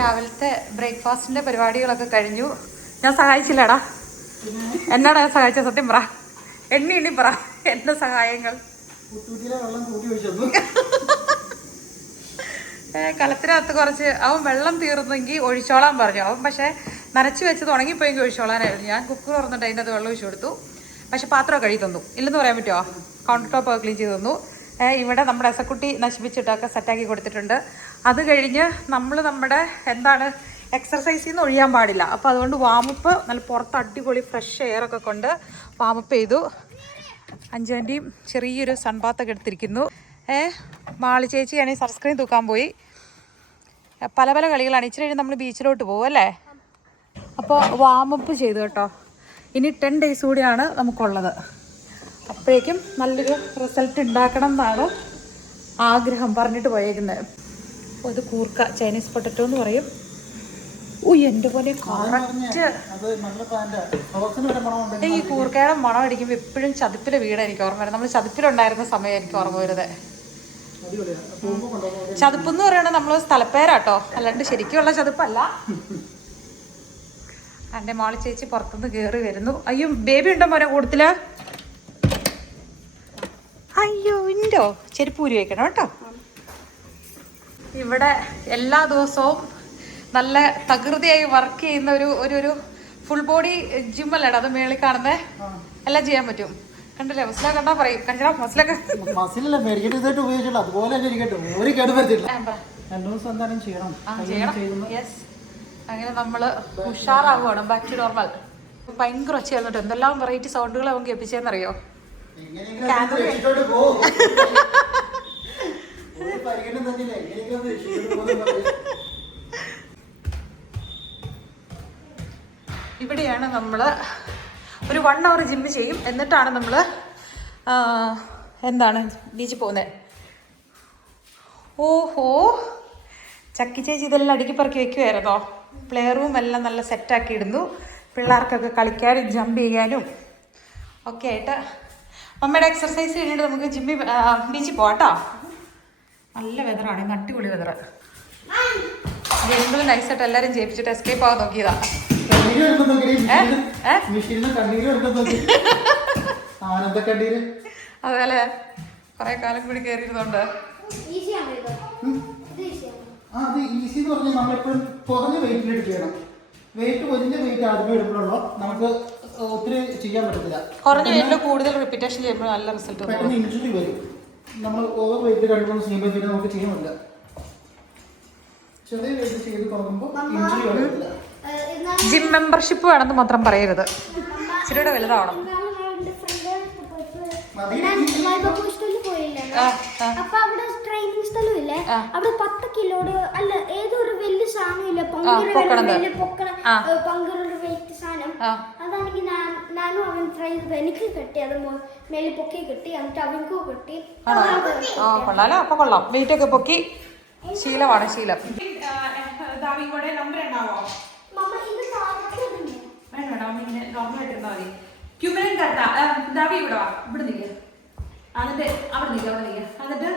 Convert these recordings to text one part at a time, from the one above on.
രാവിലത്തെ ബ്രേക്ക്ഫാസ്റ്റിന്റെ പരിപാടികളൊക്കെ കഴിഞ്ഞു. ഞാൻ സഹായിച്ചില്ലടാ. എന്നാടാ ഞാൻ സഹായിച്ച? സത്യം പറ, എണ്ണി പറ എന്റെ സഹായങ്ങൾ. കലത്തിനകത്ത് കുറച്ച് അവൻ വെള്ളം തീർന്നെങ്കിൽ ഒഴിച്ചോളാൻ പറഞ്ഞു. അവൻ പക്ഷെ നനച്ച് വെച്ചത് ഉണങ്ങിപ്പോയെങ്കിൽ ഒഴിച്ചോളാനായിരുന്നു. ഞാൻ കുക്കർ തുറന്നിട്ട് അതിൻ്റെ അത് വെള്ളം ഒഴിച്ചു കൊടുത്തു. പക്ഷെ പാത്രം കഴുകി തന്നു. ഇല്ലെന്ന് പറയാൻ പറ്റുമോ? കൗണ്ടർ ടോപ്പ് ക്ലീൻ ചെയ്ത് തന്നു. ഇവിടെ നമ്മുടെ എസക്കുട്ടി നശിപ്പിച്ചിട്ടൊക്കെ സെറ്റാക്കി കൊടുത്തിട്ടുണ്ട്. അത് കഴിഞ്ഞ് നമ്മൾ നമ്മുടെ എന്താണ് എക്സർസൈസിൽ നിന്ന് ഒഴിയാൻ പാടില്ല. അപ്പോൾ അതുകൊണ്ട് വാമപ്പ് നല്ല പുറത്ത് അടിപൊളി ഫ്രഷ് എയറൊക്കെ കൊണ്ട് വാമപ്പ് ചെയ്തു. അഞ്ചാൻ്റെയും ചെറിയൊരു സൺബാത്തൊക്കെ എടുത്തിരിക്കുന്നു. മാളി ചേച്ചിയാണെങ്കിൽ സൺസ്ക്രീൻ തൂക്കാൻ പോയി. പല പല കളികളാണ്. ഇച്ചിരി കഴിഞ്ഞ് നമ്മൾ ബീച്ചിലോട്ട് പോകും അല്ലേ? അപ്പോൾ വാമപ്പ് ചെയ്തു കേട്ടോ. ഇനി 10 days കൂടിയാണ് നമുക്കുള്ളത്. അപ്പോഴേക്കും നല്ലൊരു റിസൾട്ട് ഉണ്ടാക്കണം എന്നാണ് ആഗ്രഹം. പറഞ്ഞിട്ട് പോയേക്കുന്നത്. അപ്പോൾ ഇത് കൂർക്ക, ചൈനീസ് പൊട്ടറ്റോ എന്ന് പറയും. എൻ്റെ പോലെ കറക്റ്റ്. ഈ കൂർക്കയുടെ മണം അടിക്കുമ്പോൾ എപ്പോഴും ചതുപ്പിലെ വീട് എനിക്ക് ഓർമ്മ വരും. നമ്മൾ ചതുപ്പിലുണ്ടായിരുന്ന സമയം എനിക്ക് ഓർമ്മ വരുന്നത്. ചതുപ്പ് എന്ന് പറയുന്നത് നമ്മൾ സ്ഥലപ്പേരാട്ടോ, അല്ലാണ്ട് ശരിക്കുള്ള ചതുപ്പല്ല. എൻ്റെ മോളി ചേച്ചി പുറത്തുനിന്ന് കയറി വരുന്നു. അയ്യോ, ബേബി ഉണ്ടോ മോനെ കൂട്ടത്തില്? അയ്യോ ഇൻഡോ, ചെരുപ്പൂരി വെക്കണം കേട്ടോ. ഇവിടെ എല്ലാ ദിവസവും നല്ല തകൃതിയായി വർക്ക് ചെയ്യുന്ന ഒരു ഫുൾ ബോഡി ജിമ്മല്ലേടാ അത് മേളിൽ കാണുന്നേ. എല്ലാം ചെയ്യാൻ പറ്റും. കണ്ടില്ലേ? മസില കണ്ടാ പറയും കഞ്ചാ മസിലൊക്കെ ചെയ്യണം. യെസ്, അങ്ങനെ നമ്മള് ഉഷാറാവുകയാണ്. Back to normal. ഭയങ്കര ഒച്ചയായിരുന്നു കേട്ടോ. എന്തെല്ലാം വെറൈറ്റി സൗണ്ടുകൾ അവൻ കേൾപ്പിച്ചെന്നറിയോ? ഇവിടെയാണ് നമ്മൾ ഒരു 1 hour ജിമ്മ് ചെയ്യും. എന്നിട്ടാണ് നമ്മൾ എന്താണ് ബീച്ചിൽ പോകുന്നത്. ഓഹോ, ചക്കി ചേച്ചി ഇതെല്ലാം അടുക്കി പറക്കി വെക്കുമായിരുന്നോ? പ്ലേ റൂം എല്ലാം നല്ല സെറ്റാക്കി ഇടുന്നു. പിള്ളേർക്കൊക്കെ കളിക്കാനും ജമ്പ് ചെയ്യാനും ഒക്കെ ആയിട്ട്. അമ്മയുടെ എക്സർസൈസ് കഴിഞ്ഞിട്ട് നമുക്ക് ബീച്ചിൽ പോവാം കേട്ടോ. നല്ല വെതറാണ്, ഇന്ന് അടിപൊളി വെതർ. ജെയിംബിൾ നൈസായിട്ട് എല്ലാവരും ജയിപ്പിച്ചിട്ട് എസ്കേപ്പ് ആവാൻ നോക്കിയതാ. അതുപോലെ കുറെ കാലം കൂടി കയറിയിരുന്നോണ്ട് കുറഞ്ഞ വെയിറ്റിൽ കൂടുതൽ റിപ്പീറ്റേഷൻ ചെയ്യുമ്പോൾ നല്ല റിസൾട്ട് വരും. ഇഞ്ചുറി വരും. നമ്മൾ ഓവർ വെയിറ്റ് 2-3 ചെയ്യുമ്പോൾ നമുക്ക് ചെയ്യാനില്ല. ചെറിയ വെയിറ്റ് ചെയ്ത് തുടങ്ങുമ്പോൾ ഇഞ്ചുറി വരത്തില്ല. ജിം മെമ്പർഷിപ്പ് വേണമെന്ന് മാത്രം പറയരുത്. ഇച്ചിരിയുടെ വലുതാവണം. അപ്പൊ അവിടെ ട്രെയിനിങ് സ്ഥലമില്ലേ, അവിടെ 10 കിലോയുടെ അല്ല ഏതൊരു വലിയ സാധനം ഇല്ല, പങ്കുള്ള വെയിറ്റ് സാധനം. അതാണെങ്കിൽ ഞാനും അവൻ ട്രൈ ചെയ്ത് എനിക്ക് കിട്ടി. അത് മേലെ പൊക്കി കിട്ടി, എന്നിട്ട് അവൻക്കും കിട്ടി. കൊള്ളാലോ. അപ്പൊ കൊള്ളാം. വെയിറ്റ് ഒക്കെ പൊക്കി ശീലമാണ്, ശീലം. എന്നിട്ട്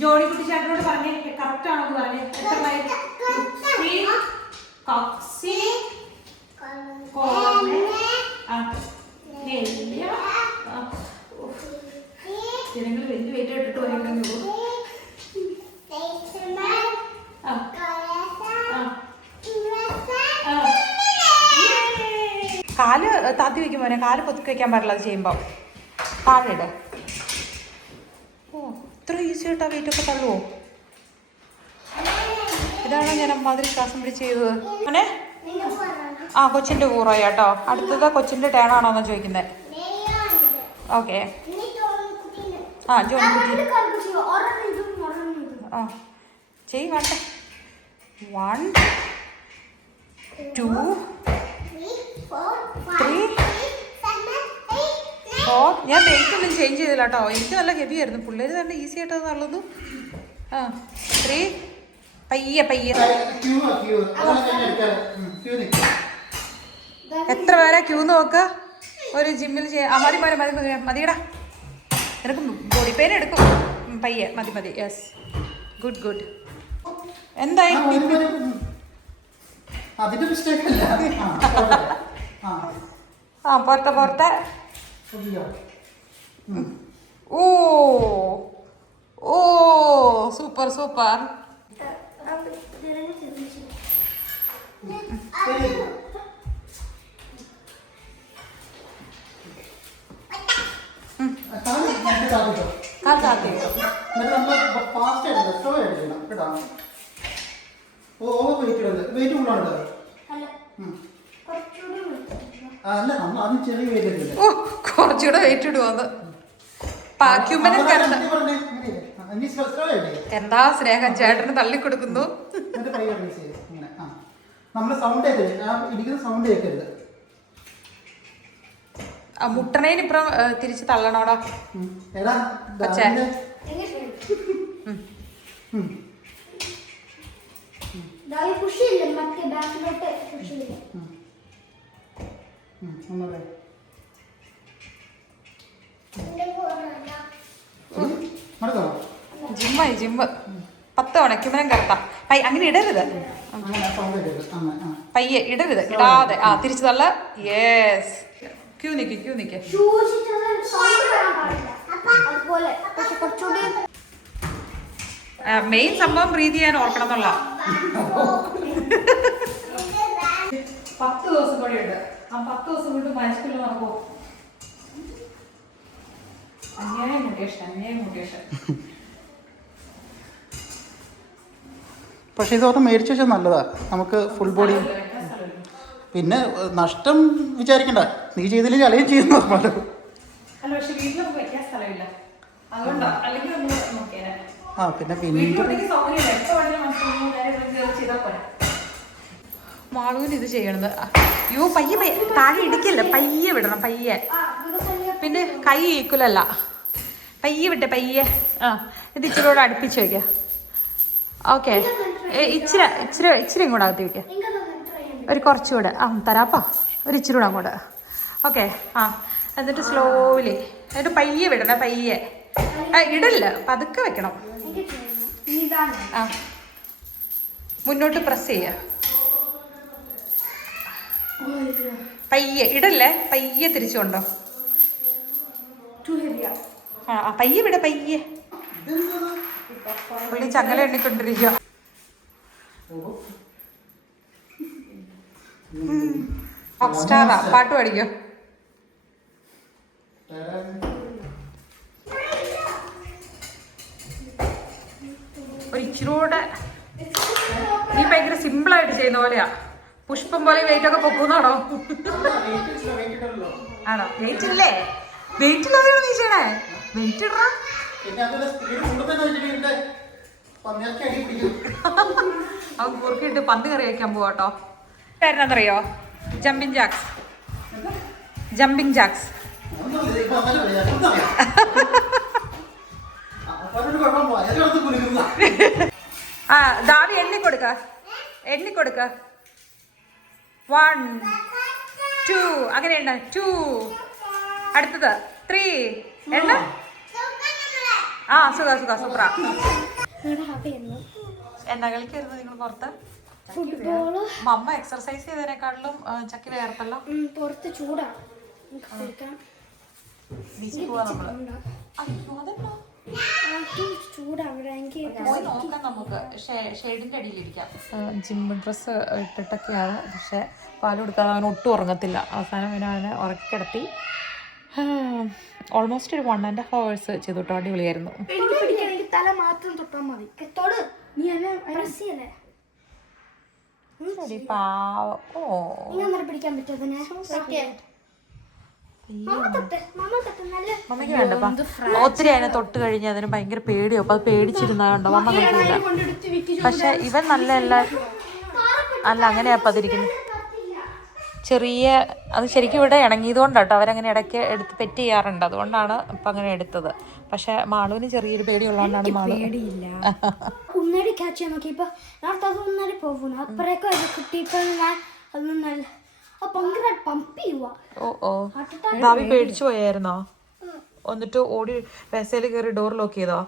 ജോണിക്കുട്ടി ചേട്ടനോട് പറഞ്ഞേ കറക്റ്റ് ആണെന്ന് പറഞ്ഞേ. ജനങ്ങൾ വലിയ വെയിറ്റ് ഇട്ടിട്ട് പോയിട്ടുണ്ടെങ്കിൽ കാല് താത്തി വെക്കും മോനെ. കാല് പൊത്തി വെക്കാൻ പാടില്ല അത് ചെയ്യുമ്പോൾ. താഴെ ഇട്. ഓ, ഇത്ര ഈസി ആയിട്ടാ വെയിറ്റ് ഒക്കെ തള്ളുവോ? ഇതാണോ ഞാൻ അമ്മാതിരി ശ്വാസം പിടിച്ച് ചെയ്തത് മോനെ? കൊച്ചിൻ്റെ കൂറായി കേട്ടോ. അടുത്തത് കൊച്ചിൻ്റെ ടേൺ ആണോന്നാ ചോദിക്കുന്നത്. ഓക്കെ. ജോണിക്കുട്ടി ചെയ് വേണ്ട. 1 2 3 4. ഞാൻ വെയിറ്റ് ഒന്നും ചേഞ്ച് ചെയ്തില്ല കേട്ടോ. എനിക്ക് നല്ല ഹെവി ആയിരുന്നു. പിള്ളേർ തന്നെ ഈസി ആയിട്ടത് തള്ളുന്നു. 3 പയ്യെ. എത്ര പേരെ ക്യൂ നോക്ക് ഒരു ജിമ്മിൽ മതിയടാ. നിനക്ക് ബോഡി പെയിൻ എടുക്കും. പയ്യെ മതി. Yes, good. എന്തായി? അതിന്റെ മിസ്റ്റേക്ക് അല്ല. ആ പുറത്തെ ഓ ഓ സൂപ്പർ സൂപ്പർ. വെയിറ്റ് കൂടുതലാണ്. അല്ല നമ്മൾ ആദ്യം ചെറിയ വെയിറ്റ് ഓ കുറച്ചുകൂടെ വെയിറ്റ് ഇടുവന്ന്. എന്താ സ്നേഹം ചേട്ടന് തള്ളിക്കൊടുക്കുന്നു. നമ്മള് സൗണ്ട് ഇടിക്കുന്ന സൗണ്ട് കേൾക്കരുത്. ആ മുട്ടണേന് ഇപ്പം തിരിച്ച് തള്ളണോടാ. പക്ഷേ ജിമ്മായി ജിമ്മ് 10 തവണ ക്യുമനം കറത്താം. അങ്ങനെ ഇടരുത്, പയ്യെ ഇടരുത്, ഇടാതെ. ആ തിരിച്ചു തള്ള. യെസ്. ക്യൂ നിക്ക്. മെയിൻ സംഭവം ബ്രീത് ചെയ്യാൻ ഓർക്കണം എന്നുള്ള. 10 ദിവസം കൂടെ ഉണ്ട്. ആ 10 ദിവസം കൊണ്ട് മനുഷ്യരിൽ നടക്കുമോ? അന്യായം മുട്ടേഷൻ. പക്ഷെ ഇതോർത്ത് മേടിച്ചു വെച്ചാൽ നല്ലതാ, നമുക്ക് ഫുൾ ബോഡി. പിന്നെ നഷ്ടം വിചാരിക്കണ്ട, നീ ചെയ്തില്ലെങ്കിൽ അലയും ചെയ്യുന്നു. അല്ല പക്ഷെ വീട്ടിൽ നമുക്ക് വെക്കാൻ സ്ഥലമില്ല, അതുകൊണ്ടാ. അല്ലെങ്കിൽ നമ്മൾ നോക്കിയാൽ പിന്നെ മാളൂന് ഇത് ചെയ്യണത്. അയ്യോ പയ്യെ താഴെ ഇടിക്കല്ല, പയ്യെ വിടണം, പയ്യെ. പിന്നെ കൈ ഈക്വലല്ല, പയ്യെ വിട്ടെ, പയ്യെ. ഇത് ഇച്ചിരി കൂടെ അടുപ്പിച്ച് വയ്ക്കാം. ഓക്കെ, ഇച്ചിരി ഇങ്ങോട്ട് അകത്ത് വയ്ക്കാം. ഒരു കുറച്ചുകൂടെ തരാപ്പാ, ഒരു ഇച്ചിരി കൂടെ അങ്ങോട്ട്. ഓക്കെ. എന്നിട്ട് സ്ലോലി, എന്നിട്ട് പയ്യെ വിടണം, പയ്യെ. ഇടല്ല, പതുക്കെ വെക്കണം. മുന്നോട്ട് പ്രസ് ചെയ്യ, പയ്യെ ഇടല്ലേ, പയ്യെ തിരിച്ചുകൊണ്ടോ. പയ്യെ വിട, പയ്യെ. പുള്ളി ചങ്ങല എണ്ണിക്കൊണ്ടിരിക്കുക. ഹോട്ട്സ്റ്റാറാ, പാട്ട് പാടിക്കോ. ഒരിച്ചിരൂടെ നീ ഭയങ്കര സിമ്പിളായിട്ട് ചെയ്യുന്ന പോലെയാ. പുഷ്പം പോലെ വെയിറ്റ് ഒക്കെ പൊക്കുന്നാണോ? ആണോ? വെയിറ്റ് ഇല്ലേ? വെയിറ്റ് ഇല്ലാതെയാണോ നീ ചെയ്യണേ? വെയിറ്റ് ഇടറാ. അവൻ കുറുക്കിട്ട് പന്ത് കറി വയ്ക്കാൻ പോവാട്ടോ. എന്നറിയോ? Jumping jacks. ദാവി എണ്ണിക്കൊടുക്ക. 1 2 അങ്ങനെ എണ്ണ. 2 അടുത്തത് 3 എണ്ണ. സുഖ സൂപ്പറാ. എന്നാ കളിക്കായിരുന്നു നിങ്ങൾ പുറത്ത്? മമ്മ എക്സർസൈസ് ചെയ്തതിനേക്കാളും ചക്കി വേർത്തല്ലോ. പുറത്ത് ചൂടാ. ബീച്ചിൽ പോവാ നമ്മള്. പോയി നോക്കാം, നമുക്ക് ഷെയ്ഡിന്റെ അടിയിലിരിക്കാം. ജിം ഡ്രസ്സ് ഇട്ടിട്ടൊക്കെയാണ്, പക്ഷെ പാല് കൊടുക്കാതെ അവൻ ഒട്ടും ഉറങ്ങത്തില്ല. അവസാനം അവനെ ഉറക്കി കിടത്തി. ഓൾമോസ്റ്റ് ഒരു 1.5 hours ചെയ്തു കേട്ടോ. അടിപൊളിയായിരുന്നു. തല മാത്രം തൊട്ടാൽ മതി. പിടിക്കാൻ മമ്മയ്ക്ക് വേണ്ടപ്പാ. ഒത്തിരി അതിനെ തൊട്ട് കഴിഞ്ഞ് അതിന് ഭയങ്കര പേടിയോ. അപ്പൊ അത് പേടിച്ചിരുന്നതുകൊണ്ടോ മമ്മ നോക്കിയില്ല. പക്ഷെ ഇവൻ നല്ല അല്ല അങ്ങനെയാ അതിരിക്കുന്നത്. ചെറിയ അത് ശരിക്കും ഇവിടെ ഇണങ്ങിയതുകൊണ്ടാട്ടോ അവരങ്ങനെ ഇടയ്ക്ക് എടുത്ത് പെറ്റ് ചെയ്യാറുണ്ട്. അതുകൊണ്ടാണ് ഇപ്പം അങ്ങനെ എടുത്തത്. പക്ഷെ മാളുവിന് ചെറിയൊരു പേടിയുള്ളതുകൊണ്ടാണ് മാളു. ഉന്നടി ക്യാച്ച് ചെയ്യാൻ നോക്കിയപ്പോൾ നേരത്തെ അത് ഉന്നടി പോകുന്നു. അപ്പറേക്കും അത് കിട്ടിയപ്പോൾ ഞാൻ അത് നല്ല പമ്പ് ചെയ്യുക. ദാവി പേടിച്ചു പോയായിരുന്നോ? എന്നിട്ട് ഓടി വെസയിൽ കയറി ഡോർ ലോക്ക് ചെയ്തോ?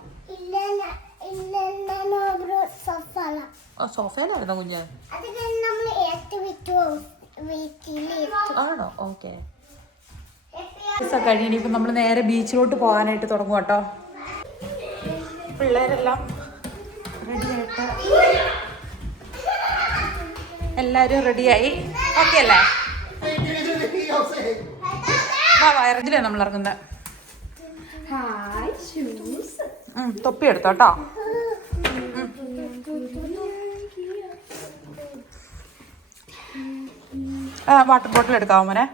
സോഫയിലായിരുന്നോ കുഞ്ഞ്? ആണോ? ഓക്കെ. കഴിഞ്ഞ ഇനിയിപ്പോൾ നമ്മൾ നേരെ ബീച്ചിലോട്ട് പോകാനായിട്ട് തുടങ്ങും കേട്ടോ. പിള്ളേരെല്ലാം റെഡിയായിട്ട് എല്ലാവരും റെഡിയായി. ഓക്കെ അല്ലേ? വയറഞ്ചിലേ നമ്മൾ ഇറങ്ങുന്നത്. തൊപ്പി എടുത്തോ കേട്ടോ. വാട്ടർ ബോട്ടിൽ എടുക്കാവോ മോനെ?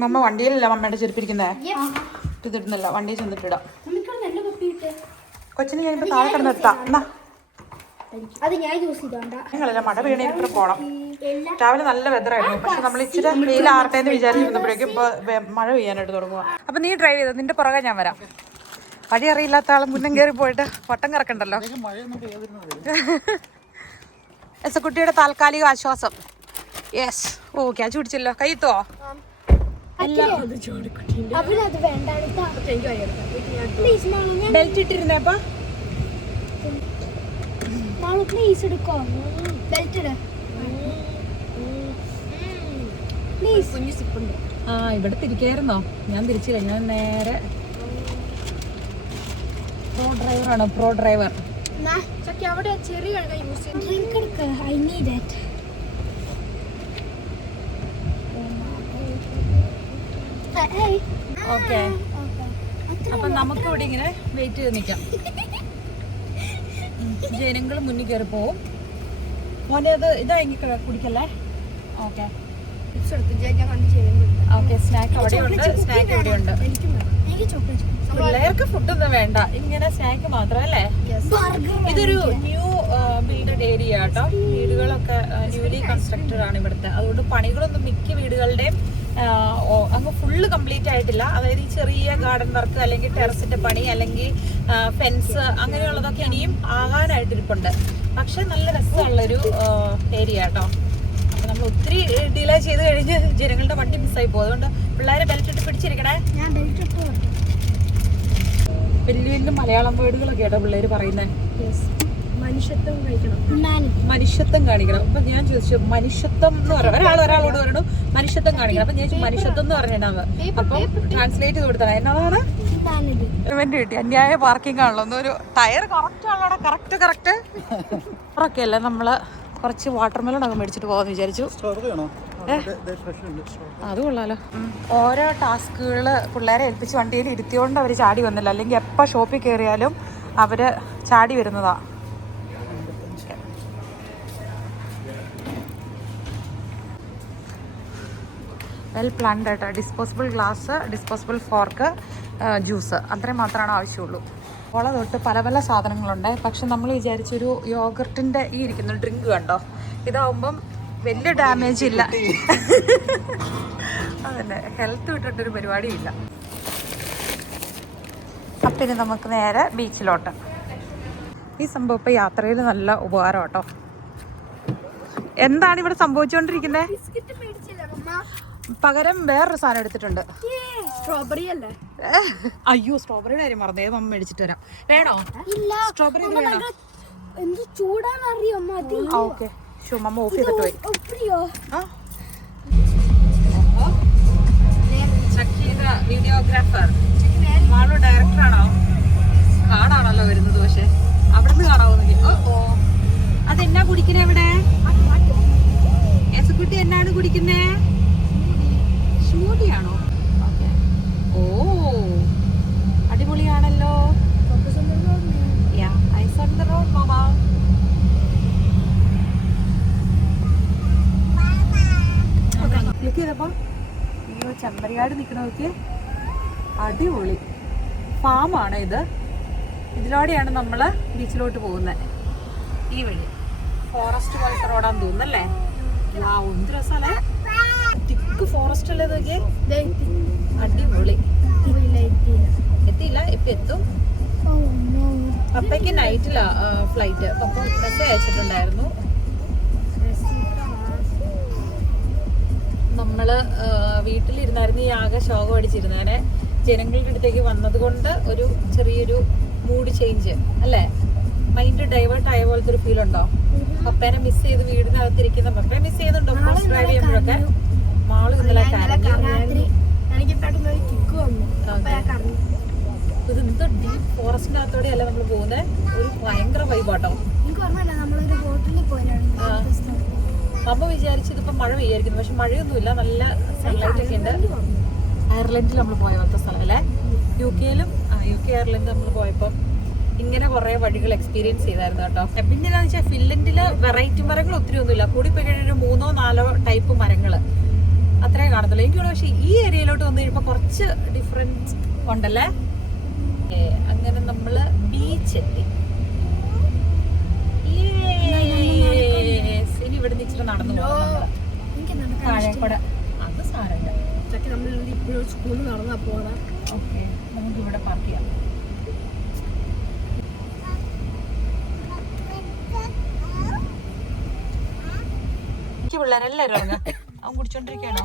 മമ്മ വണ്ടിയിലല്ല മമ്മയുടെ ചെരുപ്പിരിക്കുന്നേ. ഇതിടുന്നില്ല, വണ്ടിയിൽ ചെന്നിട്ടിടാം. കൊച്ചിന് ഞാനിപ്പോ താഴെ കിടന്നെടുത്താ. എന്നാ നിങ്ങളെല്ലാം മഴ വീണിട്ട് പോണം. രാവിലെ നല്ല വെതറായിരുന്നു, പക്ഷെ നമ്മൾ ഇച്ചിരി വെയിലാറട്ടേന്ന് വിചാരിച്ചിരുന്നപ്പോഴേക്കും ഇപ്പൊ മഴ പെയ്യാനായിട്ട് തുടങ്ങുക. അപ്പൊ നീ ഡ്രൈവ് ചെയ്തോ, നിന്റെ പുറകെ ഞാൻ വരാം. വഴി അറിയില്ലാത്ത ആളും മുന്നം കയറി പോയിട്ട് വട്ടം കറക്കണ്ടല്ലോ. കുട്ടിയുടെ താൽക്കാലിക ആശ്വാസം. യെസ്. ഓ ക്യാച്ച് പിടിച്ചല്ലോ. കൈത്തോ ബെൽറ്റ് ഇട്ടിരുന്നേപ്പാ. ആ ഇവിടെ തിരിക്കായിരുന്നോ? ഞാൻ തിരിച്ചില്ല, ഞാൻ നേരെ പ്രോ ഡ്രൈവറാണ്. Pro driver. ഓക്കെ, അപ്പൊ നമുക്ക് ഇവിടെ ഇങ്ങനെ വെയിറ്റ് ചെയ്ത് നിൽക്കാം. ജനങ്ങൾ മുന്നിൽ കയറി പോവും. മോനെ അത് ഇതായി കുടിക്കല്ലേ? Okay okay. സ്നാക്ക് അവിടെ ഉണ്ട്, സ്നാക്ക് ഇവിടെ ഉണ്ട്. പിള്ളേർക്ക് ഫുഡൊന്നും വേണ്ട, ഇങ്ങനെ സ്നാക്ക് മാത്രം അല്ലേ? ഇതൊരു ന്യൂ ബിൽഡഡ് ഏരിയ കേട്ടോ. വീടുകളൊക്കെ ന്യൂലി കൺസ്ട്രക്റ്റഡ് ആണ് ഇവിടുത്തെ. അതുകൊണ്ട് പണികളൊന്നും മിക്ക വീടുകളുടെയും അങ്ങ് ഫുള്ള് കംപ്ലീറ്റ് ആയിട്ടില്ല. അതായത് ഈ ചെറിയ ഗാർഡൻ വർക്ക് അല്ലെങ്കിൽ ടെറസിന്റെ പണി അല്ലെങ്കിൽ ഫെൻസ് അങ്ങനെയുള്ളതൊക്കെ ഇനിയും ആകാനായിട്ടിരിപ്പുണ്ട്. പക്ഷെ നല്ല രസമുള്ളൊരു ഏരിയ കേട്ടോ. അപ്പൊ നമ്മൾ ഒത്തിരി ഡിലേ ചെയ്ത് കഴിഞ്ഞ് ജനങ്ങളുടെ വണ്ടി മിസ്സായി പോകും. അതുകൊണ്ട് പിള്ളേരെ ബെൽറ്റ് ഇട്ട് പിടിച്ചിരിക്കണേ. വലിയ വലിയ മലയാളം വേർഡുകളൊക്കെ കേട്ടോ പിള്ളേര് പറയുന്നത്. മനുഷ്യത്വം കാണിക്കണം. അപ്പൊ ഞാൻ ചോദിച്ചു മനുഷ്യത്വം എന്ന് പറയാം. ഒരാളോട് പറയണു മനുഷ്യത്വം കാണിക്കണം. അപ്പൊ ഞാൻ ചോദിച്ചു മനുഷ്യത്വം എന്ന് പറഞ്ഞിട്ടാണ്. അപ്പൊ ട്രാൻസ്ലേറ്റ് ചെയ്ത് കൊടുത്തത് എന്നതാണ് ഇവന്റ് കിട്ടി. അന്യായ പാർക്കിംഗ് ആണല്ലോ. ഒന്നൊരു ടയർ കറക്റ്റ് ആണല്ലോ. കറക്റ്റ് ഒക്കെ അല്ലേ. നമ്മള് കുറച്ച് വാട്ടർ മെലൺ ഒക്കെ മേടിച്ചിട്ട് പോകാന്ന് വിചാരിച്ചു. അത് കൊള്ളാലോ. ഓരോ ടാസ്കുകൾ പിള്ളേരെ ഏൽപ്പിച്ച് വണ്ടിയിൽ ഇരുത്തിയോണ്ട് അവർ ചാടി വന്നില്ല. അല്ലെങ്കിൽ എപ്പോൾ ഷോപ്പിൽ കയറിയാലും അവര് ചാടി വരുന്നതാ. വെൽ പ്ലാൻഡ് ആയിട്ട് disposable glass, disposable fork, juice അത്രയും മാത്രമാണ് ആവശ്യമുള്ളൂ. ഓള തൊട്ട് പല പല സാധനങ്ങളുണ്ട്. പക്ഷെ നമ്മൾ വിചാരിച്ചൊരു യോഗർട്ടിൻ്റെ ഈ ഇരിക്കുന്ന ഡ്രിങ്ക് കണ്ടോ, ഇതാവുമ്പം വലിയ ഡാമേജ് ഇല്ല. അതന്നെ, ഹെൽത്ത് വിട്ടിട്ടൊരു പരിപാടിയില്ല. അപ്പം ഇനി നമുക്ക് നേരെ ബീച്ചിലോട്ട്. ഈ സംഭവം ഇപ്പം യാത്രയിൽ നല്ല ഉപകാരം കേട്ടോ. എന്താണ് ഇവിടെ സംഭവിച്ചുകൊണ്ടിരിക്കുന്നത്? പകരം വേറൊരു സാധനം എടുത്തിട്ടുണ്ട്. സ്ട്രോബെറി അല്ലേ? അയ്യോ, സ്ട്രോബെറിയുടെ കാര്യം മറന്നേ. മമ്മ മേടിച്ചിട്ട് വരാം. വേണോ? സ്ട്രോബെറി വേണോ? എന്ത് ചൂടാന്നറിയോ മതി. ഓക്കെ, മമ്മ ഓഫ് ചെയ്തിട്ട് പോയി. വീഡിയോഗ്രാഫർ മാളു ഡയറക്ടറാണോ? കാണാണല്ലോ വരുന്നത്. പക്ഷെ അവിടെ നിന്ന് കാണാവുന്ന. ഓ അതെന്നാ കുടിക്കുന്നേ ഇവിടെ? യേശുക്കുട്ടി എന്നാണ് കുടിക്കുന്നേ? സ്മൂതിയാണോ? ഓ അടിപൊളിയാണല്ലോ. ക്ലിക്ക് ചെയ്തപ്പോ അയ്യോ ചെമ്പരിയാട് നിക്കണോക്ക് അടിപൊളി ഫാമാണ് ഇത്. ഇതിലൂടെയാണ് നമ്മള് ബീച്ചിലോട്ട് പോകുന്നത്. ഈ വഴി ഫോറസ്റ്റ് പോലത്തെ റോഡാന്ന് തോന്നുന്നല്ലേ? എന്ത് രസമല്ലേ? തിക്ക് ഫോറസ്റ്റ് അല്ലേ ഇതൊക്കെ. അടിപൊളി. എത്തിയില്ല, ഇപ്പൊ എത്തും. പപ്പയ്ക്ക് നൈറ്റിലാ ഫ്ലൈറ്റ്. പപ്പ മെസ്സേജ് അയച്ചിട്ടുണ്ടായിരുന്നു. നമ്മള് വീട്ടിലിരുന്നായിരുന്നു ഈ ആകെ ശോകം അടിച്ചിരുന്നേനെ. ജനങ്ങളുടെ അടുത്തേക്ക് വന്നത് കൊണ്ട് ഒരു ചെറിയൊരു മൂഡ് ചേഞ്ച് അല്ലേ? മൈൻഡ് ഡൈവേർട്ട് ആയ പോലത്തെ ഒരു ഫീൽ ഉണ്ടോ? പപ്പേനെ മിസ് ചെയ്ത് വീടിനകത്തിരിക്കുന്ന പപ്പയെ മിസ് ചെയ്യുന്നുണ്ടോ? ഡ്രൈവ് ചെയ്യുമ്പോഴൊക്കെ മാള് ഇന്നലെ ഇത് എന്ത് ഡീപ് ഫോറസ്റ്റിനകത്തോടെ അല്ല നമ്മൾ പോകുന്നത്. ഒരു ഭയങ്കര വൈബാട്ടോ. അമ്മ വിചാരിച്ചതിപ്പോ മഴ പെയ്യായിരിക്കുന്നു, പക്ഷെ മഴയൊന്നുമില്ല, നല്ല സൺലൈറ്റ് ഒക്കെ ഉണ്ട്. അയർലൻഡിൽ നമ്മൾ പോയ പോലത്തെ സ്ഥലം അല്ലേ? UK അയർലൻഡ് നമ്മൾ പോയപ്പോൾ ഇങ്ങനെ കുറെ വഴികൾ എക്സ്പീരിയൻസ് ചെയ്തായിരുന്നു കേട്ടോ. പിന്നെ എന്താണെന്ന് വെച്ചാൽ ഫിൻലൻഡില് വെറൈറ്റി മരങ്ങൾ ഒത്തിരി ഒന്നുമില്ല, കൂടി പോയി കഴിഞ്ഞാൽ 3-4 ടൈപ്പ് മരങ്ങൾ അത്രേ കാണത്തുള്ളൂ എനിക്ക് തോന്നുന്നു. പക്ഷെ ഈ ഏരിയയിലോട്ട് വന്നു കഴിയുമ്പോൾ കുറച്ച് ഡിഫറൻസ് ഉണ്ടല്ലേ. അങ്ങനെ നമ്മള് ബീച്ച് എത്തി. ഇനി ഇവിടെ നിന്ന് ഇച്ചിരി നടന്നു താഴേക്കൂടെ. അത് സാരമില്ല, ഓക്കെ നമുക്ക് ഇവിടെ പാർക്ക് ചെയ്യാം. എനിക്ക് പിള്ളേരെല്ലാരും ഇറങ്ങാം. അവൻ കുടിച്ചോണ്ടിരിക്കണോ?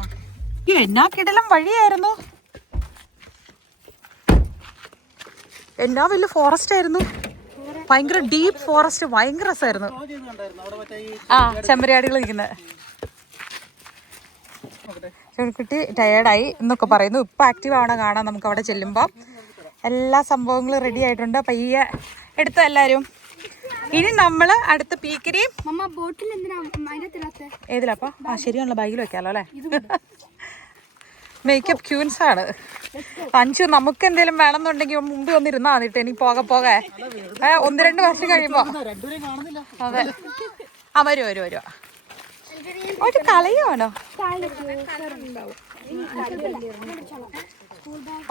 എന്നാ കിടലം വഴിയായിരുന്നു, എന്നാ വലിയ ഫോറസ്റ്റ് ആയിരുന്നു, ഭയങ്കര ഡീപ്പ് ഫോറസ്റ്റ്, ഭയങ്കര രസമായിരുന്നു. ആ ചെമ്പരിയാടികൾ നിൽക്കുന്നത്. കുട്ടി ടയേർഡായി എന്നൊക്കെ പറയുന്നു. ഇപ്പൊ ആക്റ്റീവ് ആവണ കാണാം നമുക്ക് അവിടെ ചെല്ലുമ്പോൾ. എല്ലാ സംഭവങ്ങളും റെഡി ആയിട്ടുണ്ട്, പയ്യെ എടുത്ത എല്ലാരും. ഇനി നമ്മള് അടുത്ത പീക്കിരിയും ഏതിലാപ്പാ? ആ ശരിയാണല്ലോ, ബാഗിൽ വെക്കാലോ അല്ലേ. മേക്കപ്പ് ക്യൂൻസ് ആണ്. അഞ്ചു നമുക്ക് എന്തെങ്കിലും വേണമെന്നുണ്ടെങ്കിൽ മുമ്പ് വന്നിരുന്നാ മതിട്ട്. ഇനി പോകെ 1-2 വർഷം കഴിയുമ്പോ. അതെ ആ വരുവോ ഒരു കളയുവാനോ?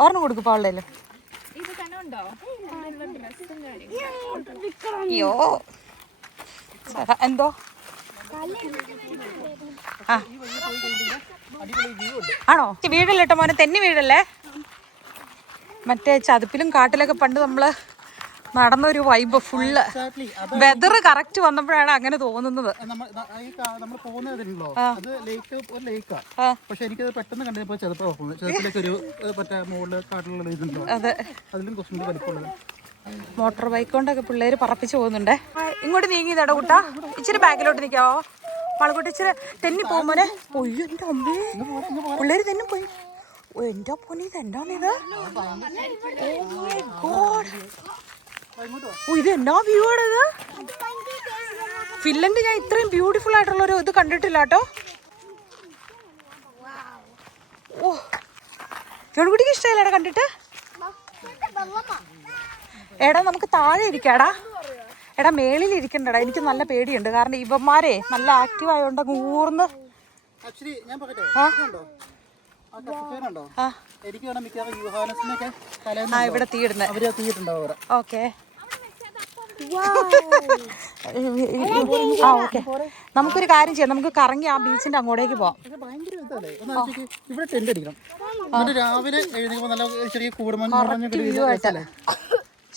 ഓർമ്മ കൊടുക്കും പാളില്. അയ്യോ എന്തോ ആ ആണോ? വീടല്ലേട്ടോ മോനെ, തെന്നി വീടല്ലേ. മറ്റേ ചതുപ്പിലും കാട്ടിലൊക്കെ പണ്ട് നമ്മള് നടന്നൊരു വൈബ് ഫുള്ള്. വെതർ കറക്റ്റ് വന്നപ്പോഴാണ് അങ്ങനെ തോന്നുന്നത്. മോട്ടോർ ബൈക്ക് കൊണ്ടൊക്കെ പിള്ളേര് പറപ്പിച്ചു പോകുന്നുണ്ടേ. ഇങ്ങോട്ട് നീങ്ങിയതാടോ കൂട്ടാ, ഇച്ചിരി ബാക്കിലോട്ട് നിൽക്കാവോ? മളക്കൂട്ടി ഇച്ചിരി തെന്നി പോകുമ്പോനെ. ഒയ്യോ എന്റെ അമ്മേ, പിള്ളേര് തെന്നി പോയി. എന്റെ പൊന്നി ഇതെന്താണിത്? ഇത് എന്നാ വ്യൂ ആണിത്? ഫിൻലൻഡ് ഞാൻ ഇത്രയും ബ്യൂട്ടിഫുൾ ആയിട്ടുള്ള ഒരു ഇത് കണ്ടിട്ടില്ല കേട്ടോ. ഓ ജോൺകുട്ടിക്ക് ഇഷ്ടമല്ലേടാ കണ്ടിട്ട്? എടാ നമുക്ക് താഴെ ഇരിക്കാടാ. എടാ മേളിൽ ഇരിക്കണ്ടടാ, എനിക്ക് നല്ല പേടിയുണ്ട്. കാരണം ഇവന്മാരെ നല്ല ആക്റ്റീവ് ആയതുകൊണ്ട് ഊർന്ന്. ഇവിടെ തീയിടുന്നത്. ഓക്കെ ആ ഓക്കെ, നമുക്കൊരു കാര്യം ചെയ്യാം, നമുക്ക് കറങ്ങി ആ ബീച്ചിന്റെ അങ്ങോട്ടേക്ക് പോവാം.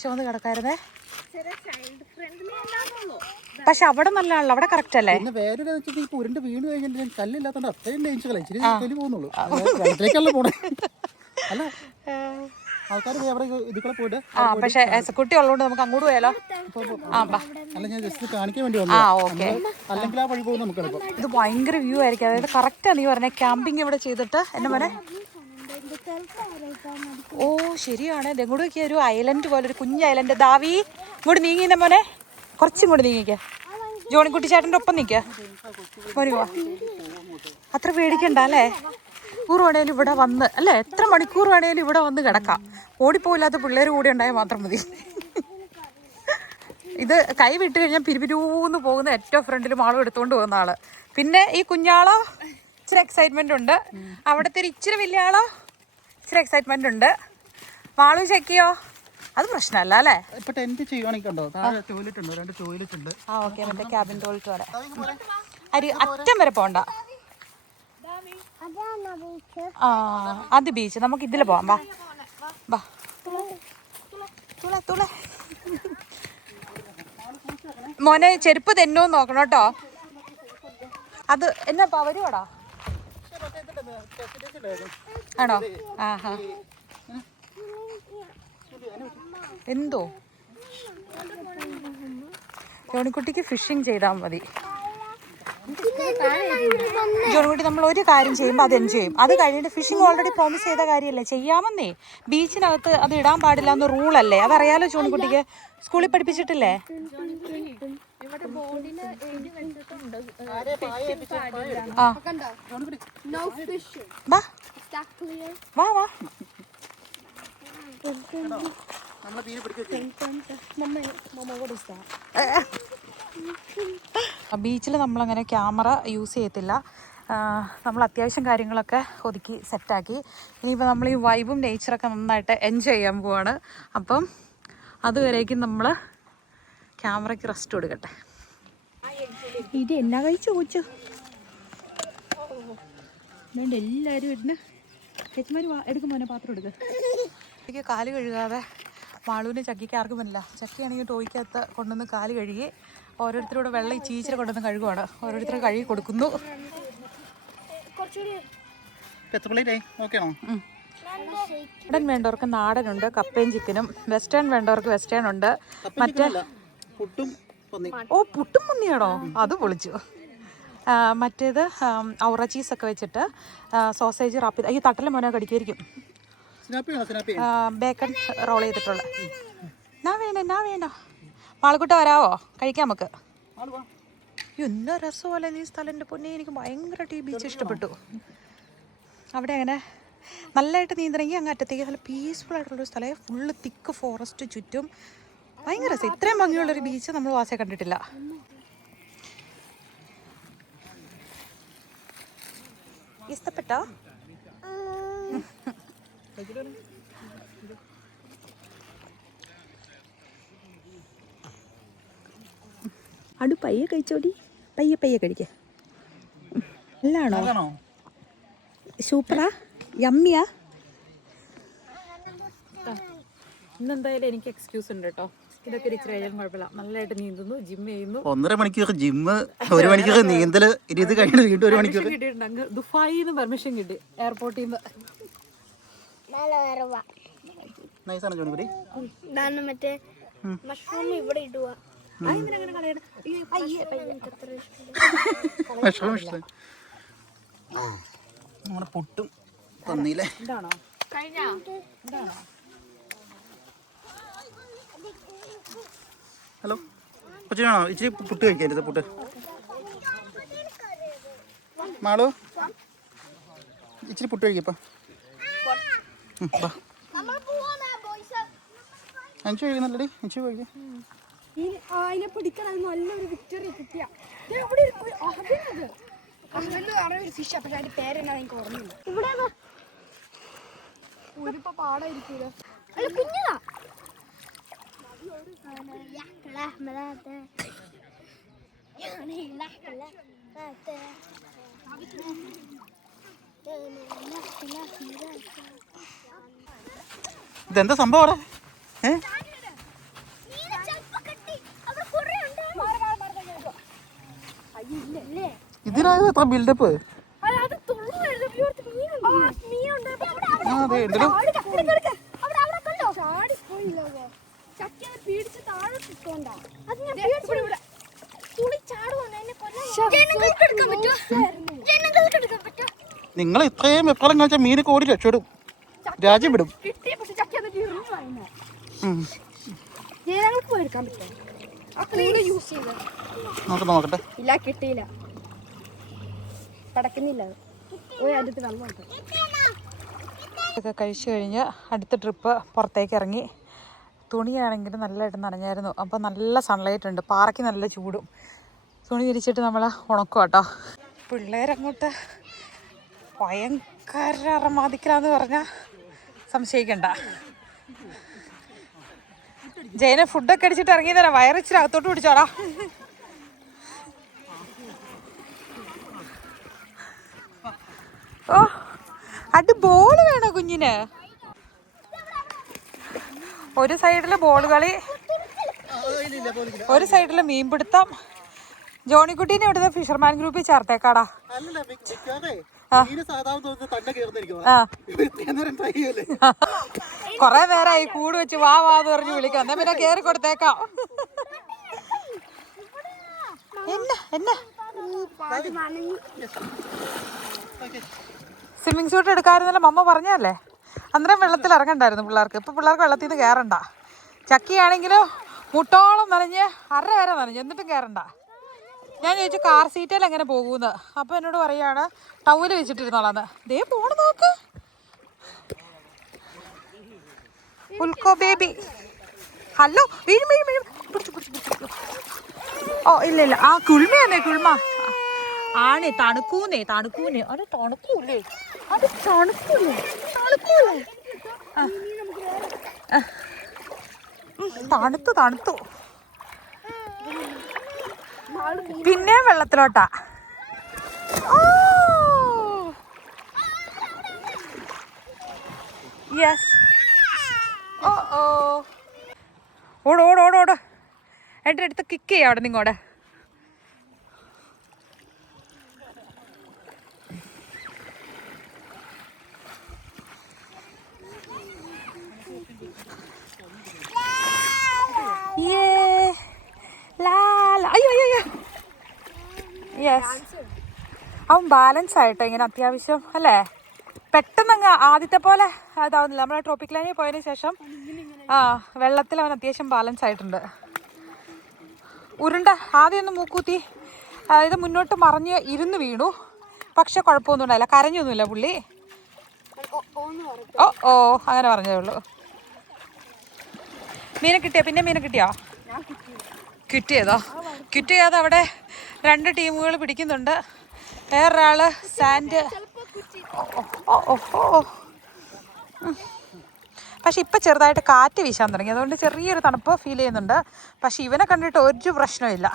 ചോന്ന് കിടക്കായിരുന്നേ. പക്ഷെ അവിടെ നല്ലതാണല്ലോ, അവിടെ കറക്റ്റ് അല്ലേ? ആ പക്ഷെ കുട്ടി ഉള്ളതുകൊണ്ട് നമുക്ക് അങ്ങോട്ട് പോയാലോ? ആ ഓക്കെ. ഇത് ഭയങ്കര വ്യൂ ആയിരിക്കും. അതായത് കറക്റ്റാ നീ പറഞ്ഞേ, ക്യാമ്പിങ് ഇവിടെ ചെയ്തിട്ട് എന്നെ മോനെ. ഓ ശരിയാണ്, ഇതെങ്ങോട്ട് നോക്കിയ ഒരു ഐലൻഡ് പോലെ, ഒരു കുഞ്ഞ് ഐലൻഡ്. ദാവി ഇങ്ങോട്ട് നീങ്ങിന്ന മോനെ, കുറച്ചും കൂടി നീങ്ങിക്ക. ജോണിക്കുട്ടി ചേട്ടൻ്റെ ഒപ്പം നിൽക്കുക മോനുവാ. അത്ര പേടിക്കണ്ട അല്ലേ? മണിക്കൂർ വേണേലും ഇവിടെ വന്ന് അല്ലേ, എത്ര മണിക്കൂർ വേണേലും ഇവിടെ വന്ന് കിടക്കാം. ഓടിപ്പോയില്ലാത്ത പിള്ളേർ കൂടി ഉണ്ടായാൽ മാത്രം മതി. ഇത് കൈ വിട്ട് കഴിഞ്ഞാൽ പിരിപിരൂന്ന് പോകുന്ന ഏറ്റവും ഫ്രണ്ടിൽ മാളും എടുത്തുകൊണ്ട് പോകുന്ന ആള്. പിന്നെ ഈ കുഞ്ഞാളോ ഇച്ചിരി എക്സൈറ്റ്മെന്റ് ഉണ്ട്, അവിടുത്തെ ഒരു ഇച്ചിരി വലിയ ആളോ ഇച്ചിരി എക്സൈറ്റ്മെന്റ് ഉണ്ട്. മാളു ചെക്കിയോ അത് പ്രശ്നമല്ല അല്ലേ? ഇപ്പൊ ടെന്റ് ചെയ്യുവാണെങ്കിൽ ഉണ്ടോ, ടോയ്ലറ്റ് ഉണ്ടോ? 2 ടോയ്ലറ്റ് ഉണ്ട്. ആ ഓക്കെ, മറ്റേ ക്യാബിൻ ടോയ്ലറ്റ് വരെ അറ്റം വരെ പോണ്ട. ആ അത് ബീച്ച്, നമുക്ക് ഇതിൽ പോവാം. വാ വാ തുള മോനെ, ചെരുപ്പ് തെന്നോന്ന് നോക്കണം കേട്ടോ. അത് എന്നാ വരുവാടാ? ആണോ? ആഹാ എന്തോ ജോണിക്കുട്ടിക്ക് ഫിഷിങ് ചെയ്താൽ മതി. ജോണിക്കുട്ടി നമ്മൾ ഒരു കാര്യം ചെയ്യുമ്പോൾ അത് എൻജോയ് ചെയ്യും. അത് കഴിഞ്ഞിട്ട് ഫിഷിങ് ഓൾറെഡി പ്രോമിസ് ചെയ്ത കാര്യമല്ലേ, ചെയ്യാമെന്നേ. ബീച്ചിനകത്ത് അത് ഇടാൻ പാടില്ല എന്ന് റൂളല്ലേ, അതറിയാലോ ജോണിക്കുട്ടിക്ക്, സ്കൂളിൽ പഠിപ്പിച്ചിട്ടില്ലേ? ആ വാ വാ വാ. ബീച്ചിൽ നമ്മളങ്ങനെ ക്യാമറ യൂസ് ചെയ്യത്തില്ല. നമ്മൾ അത്യാവശ്യം കാര്യങ്ങളൊക്കെ ഒതുക്കി സെറ്റാക്കി. ഇനിയിപ്പോൾ നമ്മൾ ഈ വൈബും നേച്ചറൊക്കെ നന്നായിട്ട് എൻജോയ് ചെയ്യാൻ പോവാണ്. അപ്പം അതുവരേക്കും നമ്മൾ ക്യാമറയ്ക്ക് റെസ്റ്റ് കൊടുക്കട്ടെ. ഇത് എന്നാ കഴിച്ചു ചോദിച്ചു വേണ്ട, എല്ലാവരും ഇരുന്ന് ചേച്ചിമാർ എടുക്കും മോനെ, പാത്രം എടുക്കുക. എനിക്ക് കാല് കഴുകാതെ മാളൂവിൻ്റെ ചക്കിക്ക് ആർക്കും പറ്റില്ല. ചക്കയാണെങ്കിൽ ടോയ്ക്കകത്ത് കൊണ്ടുവന്ന് കാല് കഴുകി ഓരോരുത്തരോട് വെള്ളം ചീച്ചിൽ കൊണ്ടുവന്ന് കഴുകുവാണ്. ഓരോരുത്തർ കഴുകി കൊടുക്കുന്നു. നാടൻ വേണ്ടവർക്ക് നാടനുണ്ട്, കപ്പയും ചിക്കനും. വെസ്റ്റേൺ വേണ്ടവർക്ക് വെസ്റ്റേൺ ഉണ്ട്. മറ്റേ ഓ പുട്ടും പന്നിയാണോ, അത് പൊളിച്ചു. മറ്റേത് ഔറ ചീസൊക്കെ വെച്ചിട്ട് സോസേജ് റാപ്പ് ചെയ്ത്, ഈ തട്ടല മോനെ കടിക്കായിരിക്കും. ബേക്കൺ റോൾ ചെയ്തിട്ടുള്ള. എന്നാ വേണ്ട മാളക്കുട്ട വരാവോ, കഴിക്കാം നമുക്ക്. എന്നാ രസമല്ലേ നീ സ്ഥലം, എൻ്റെ പൊന്നെ. എനിക്ക് ഭയങ്കരമായിട്ട് ഈ ബീച്ച് ഇഷ്ടപ്പെട്ടു. അവിടെ അങ്ങനെ നല്ലതായിട്ട് നീന്തണമെങ്കിൽ അങ്ങ് അറ്റത്തേക്ക് നല്ല പീസ്ഫുൾ ആയിട്ടുള്ളൊരു സ്ഥലം. ഫുള്ള് തിക്ക് ഫോറസ്റ്റ് ചുറ്റും, ഭയങ്കര രസം. ഇത്രയും ഭംഗിയുള്ളൊരു ബീച്ച് നമ്മൾ വാസേ കണ്ടിട്ടില്ല. ഇഷ്ടപ്പെട്ടോ? അടു പയ്യെ കഴിച്ചോടി, പയ്യെ കഴിക്ക. നല്ലാണോ? സൂപ്പറാ, യമ്മിയാ. ഇന്നെന്തായാലും എനിക്ക് എക്സ്ക്യൂസ് ഉണ്ട് കേട്ടോ. ഇതൊക്കെ ഇച്ചിരി ആയാലും കുഴപ്പമില്ല. നല്ലതായിട്ട് നീന്തുന്നു, ജിം ചെയ്യുന്നു. 1.5 മണിക്കൂർ ജിമ്മ്, 1 മണിക്കൂർ നീന്തല്, ഇത് കഴിഞ്ഞ് വീണ്ടും 1 മണിക്കൂർ കിട്ടിയിട്ടുണ്ട്. അങ്ങ് ദുബായിന്ന് പെർമിഷൻ കിട്ടി, എയർപോർട്ടിൽ നിന്ന്. മറ്റേ മഷ്റൂം ഇവിടെ ഇടുക. നമ്മുടെ പുട്ടും തന്നില്ലേ? ഇതാണോ ഹലോ കൊച്ചിനാണോ ഇച്ചിരി പുട്ട് കഴിക്കാൻ? പുട്ട് മാളു ഇച്ചിരി പുട്ട് കഴിക്കപ്പാ. അഞ്ചു കഴിക്കുന്നല്ലടി, അഞ്ചു കഴിക്കാം. അതിനെ പിടിക്കണം, നല്ലൊരു വിക്ടറി കിട്ടിയ ഫിഷ്. പക്ഷെ അതിന്റെ പേരെന്നാ എനിക്ക് ഓർമ്മയില്ല. ഇവിടെ ഒരുപ്പോ പാടായിരിക്കൂല, കുഞ്ഞതാ. ഇതെന്താ സംഭവം? ഇതിനായത് എത്ര ബിൽഡപ്പ്? നിങ്ങൾ ഇത്രയും എപ്പോഴും കളിച്ച മീനൊക്കെ ഓടി രക്ഷപ്പെടും, രാജ്യം വിടും. നോക്കട്ടെ. ഇല്ല, കിട്ടിയില്ല, പടക്കുന്നില്ല. ഒക്കെ കഴിച്ചു കഴിഞ്ഞ് അടുത്ത ട്രിപ്പ് പുറത്തേക്ക് ഇറങ്ങി. തുണിയാണെങ്കിൽ നല്ലതായിട്ട് നനഞ്ഞായിരുന്നു. അപ്പോൾ നല്ല സൺലൈറ്റ് ഉണ്ട്, പാറയ്ക്ക് നല്ല ചൂടും. തുണി വിരിച്ചിട്ട് നമ്മൾ ഉണക്കും കേട്ടോ. പിള്ളേരങ്ങോട്ട് ഭയങ്കര അറമാദിക്കലാന്ന് പറഞ്ഞാൽ സംശയിക്കണ്ട. ജയനെ ഫുഡൊക്കെ അടിച്ചിട്ട് ഇറങ്ങി തരാം, വയറിച്ചിട്ട് അകത്തോട്ട് പിടിച്ചോടാ. ഓ അടി ബോള് വേണോ കുഞ്ഞിന്? ഒരു സൈഡില് ബോൾ കളി, ഒരു സൈഡില് മീൻപിടുത്തം. ജോണിക്കുട്ടീനെ ഇവിടുത്തെ ഫിഷർമാൻ ഗ്രൂപ്പിൽ ചേർത്തേക്കാടാ. കൊറേ നേരമായി കൂട് വെച്ച് വാ വാന്ന് പറഞ്ഞ് വിളിക്കാം. എന്നാ പിന്നെ കേറി കൊടുത്തേക്കാം. എന്നെ സ്വിമ്മിങ് സൂട്ട് എടുക്കാമായിരുന്നല്ലോ മമ്മ പറഞ്ഞല്ലേ. അന്നേരം വെള്ളത്തിൽ ഇറങ്ങണ്ടായിരുന്നു പിള്ളേർക്ക്. ഇപ്പം പിള്ളേർക്ക് വെള്ളത്തിൽ നിന്ന് കയറണ്ട. ചക്കിയാണെങ്കിലും മുട്ടോളം നനഞ്ഞ് അര വരെ നനഞ്ഞ് എന്നിട്ടും കയറണ്ട. ഞാൻ ചോദിച്ചു കാർ സീറ്റിൽ എങ്ങനെ പോകുമെന്ന്. അപ്പോൾ എന്നോട് പറയുകയാണ് ടൗല് വെച്ചിട്ടിരുന്നോളാന്ന്. ദേ പോണ് നോക്ക്. ഉൽക്കോ ബേബി. ഹലോ വീഴും വീഴും വീഴും. പിടിച്ചു പിടിച്ചു പിടിച്ചു. ഓ ഇല്ല ഇല്ല. ആ കുൾമയാന്നേ കുൾമ. ആണേ തണുക്കൂന്നേ തണുക്കൂന്നേ. അത് തണുക്കൂല്ലേ, അത് തണുക്കൂല്ലേ, തണുക്കൂല്ലേ. തണുത്തു തണുത്തു. പിന്നെ വെള്ളത്തിലോട്ടാ. യെസ്. ഓ ഓ ഓട് ഓട് ഓട് ഓട്. എൻ്റെ അടുത്ത് കിക്ക് ചെയ്യാം അവിടെ നിങ്ങോടെ. അവൻ ബാലൻസ് ആയിട്ടോ ഇങ്ങനെ അത്യാവശ്യം അല്ലേ. പെട്ടെന്ന് അങ്ങ് ആദ്യത്തെ പോലെ അതാവുന്നില്ല. നമ്മൾ ട്രോപ്പിക് ലൈനിൽ പോയതിന് ശേഷം വെള്ളത്തിൽ അവൻ അത്യാവശ്യം ബാലൻസ് ആയിട്ടുണ്ട്. ഉരുണ്ട ആദ്യമൊന്ന് മൂക്കൂത്തി അതായത് മുന്നോട്ട് മറിഞ്ഞ് ഇരുന്ന് വീണു. പക്ഷെ കുഴപ്പമൊന്നും ഉണ്ടായില്ല, കരഞ്ഞൊന്നുമില്ല പുള്ളി. ഓ ഓ അങ്ങനെ പറഞ്ഞതേ ഉള്ളൂ. മീനെ കിട്ടിയോ? പിന്നെ മീനെ കിട്ടിയോ? കിട്ടിയതോ? കിട്ടിയത് അവിടെ 2 ടീമുകൾ പിടിക്കുന്നുണ്ട്. വേറൊരാൾ സാൻഡ്. പക്ഷെ ഇപ്പം ചെറുതായിട്ട് കാറ്റ് വീശാൻ തുടങ്ങി, അതുകൊണ്ട് ചെറിയൊരു തണുപ്പ് ഫീൽ ചെയ്യുന്നുണ്ട്. പക്ഷെ ഇവനെ കണ്ടിട്ട് ഒരു പ്രശ്നമില്ല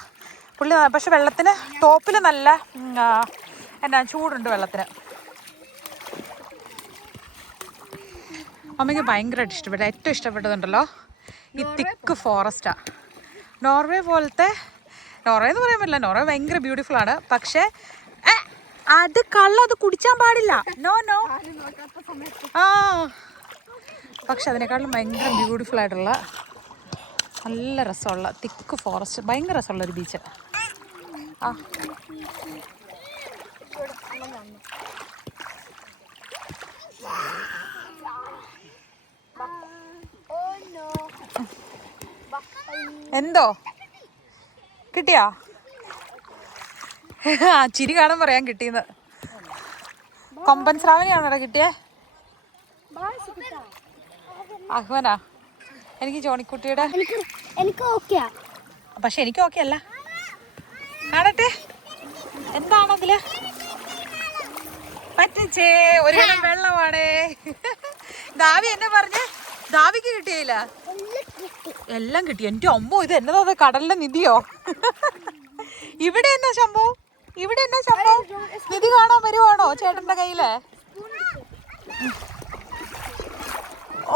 പുള്ളി. പക്ഷെ വെള്ളത്തിന് ടോപ്പിൽ നല്ല എന്നാ ചൂടുണ്ട് വെള്ളത്തിന്. അമ്മയ്ക്ക് ഭയങ്കരമായിട്ട് ഇഷ്ടപ്പെട്ടു. ഏറ്റവും ഇഷ്ടപ്പെട്ടതുണ്ടല്ലോ ഈ തിക്ക് ഫോറസ്റ്റാണ്. നോർവേ പോലത്തെ, നോർവേ എന്ന് പറയാൻ പറ്റില്ല, നോർവേ ഭയങ്കര ബ്യൂട്ടിഫുൾ ആണ്. പക്ഷേ അത് കള്ളം, അത് കുടിച്ചാൻ പാടില്ല. No no. ആ പക്ഷെ അതിനേക്കാളും ഭയങ്കര ബ്യൂട്ടിഫുൾ ആയിട്ടുള്ള നല്ല രസമുള്ള തിക്ക് ഫോറസ്റ്റ്, ഭയങ്കര രസമുള്ള ഒരു ബീച്ച്. ആ എന്തോ കിട്ടിയാ? ആ ചിരി കാണാൻ പറയാൻ കിട്ടിയെന്ന്. കൊമ്പൻ സ്രാവിനെയാണോടാ കിട്ടിയേ? അഹ്വനാ? എനിക്ക് ജോണിക്കുട്ടിയുടെ. പക്ഷെ എനിക്ക് ഓക്കെ അല്ല. കാണട്ടെ എന്താണതില്. പറ്റിച്ചേ, ഒരു വെള്ളമാണേ. ദാവി എന്നെ പറഞ്ഞേ, ദാവിക്ക് കിട്ടിയില്ല. എല്ലാം കിട്ടി. എൻ്റെ അമ്മോ, ഇത് എന്നതാ കടലിലെ നിധിയോ? ഇവിടെ എന്നാ സംഭവം? ഇവിടെ എന്നാ സംഭവം? നിധി കാണാൻ വരുവാണോ ചേട്ടന്റെ കയ്യില്?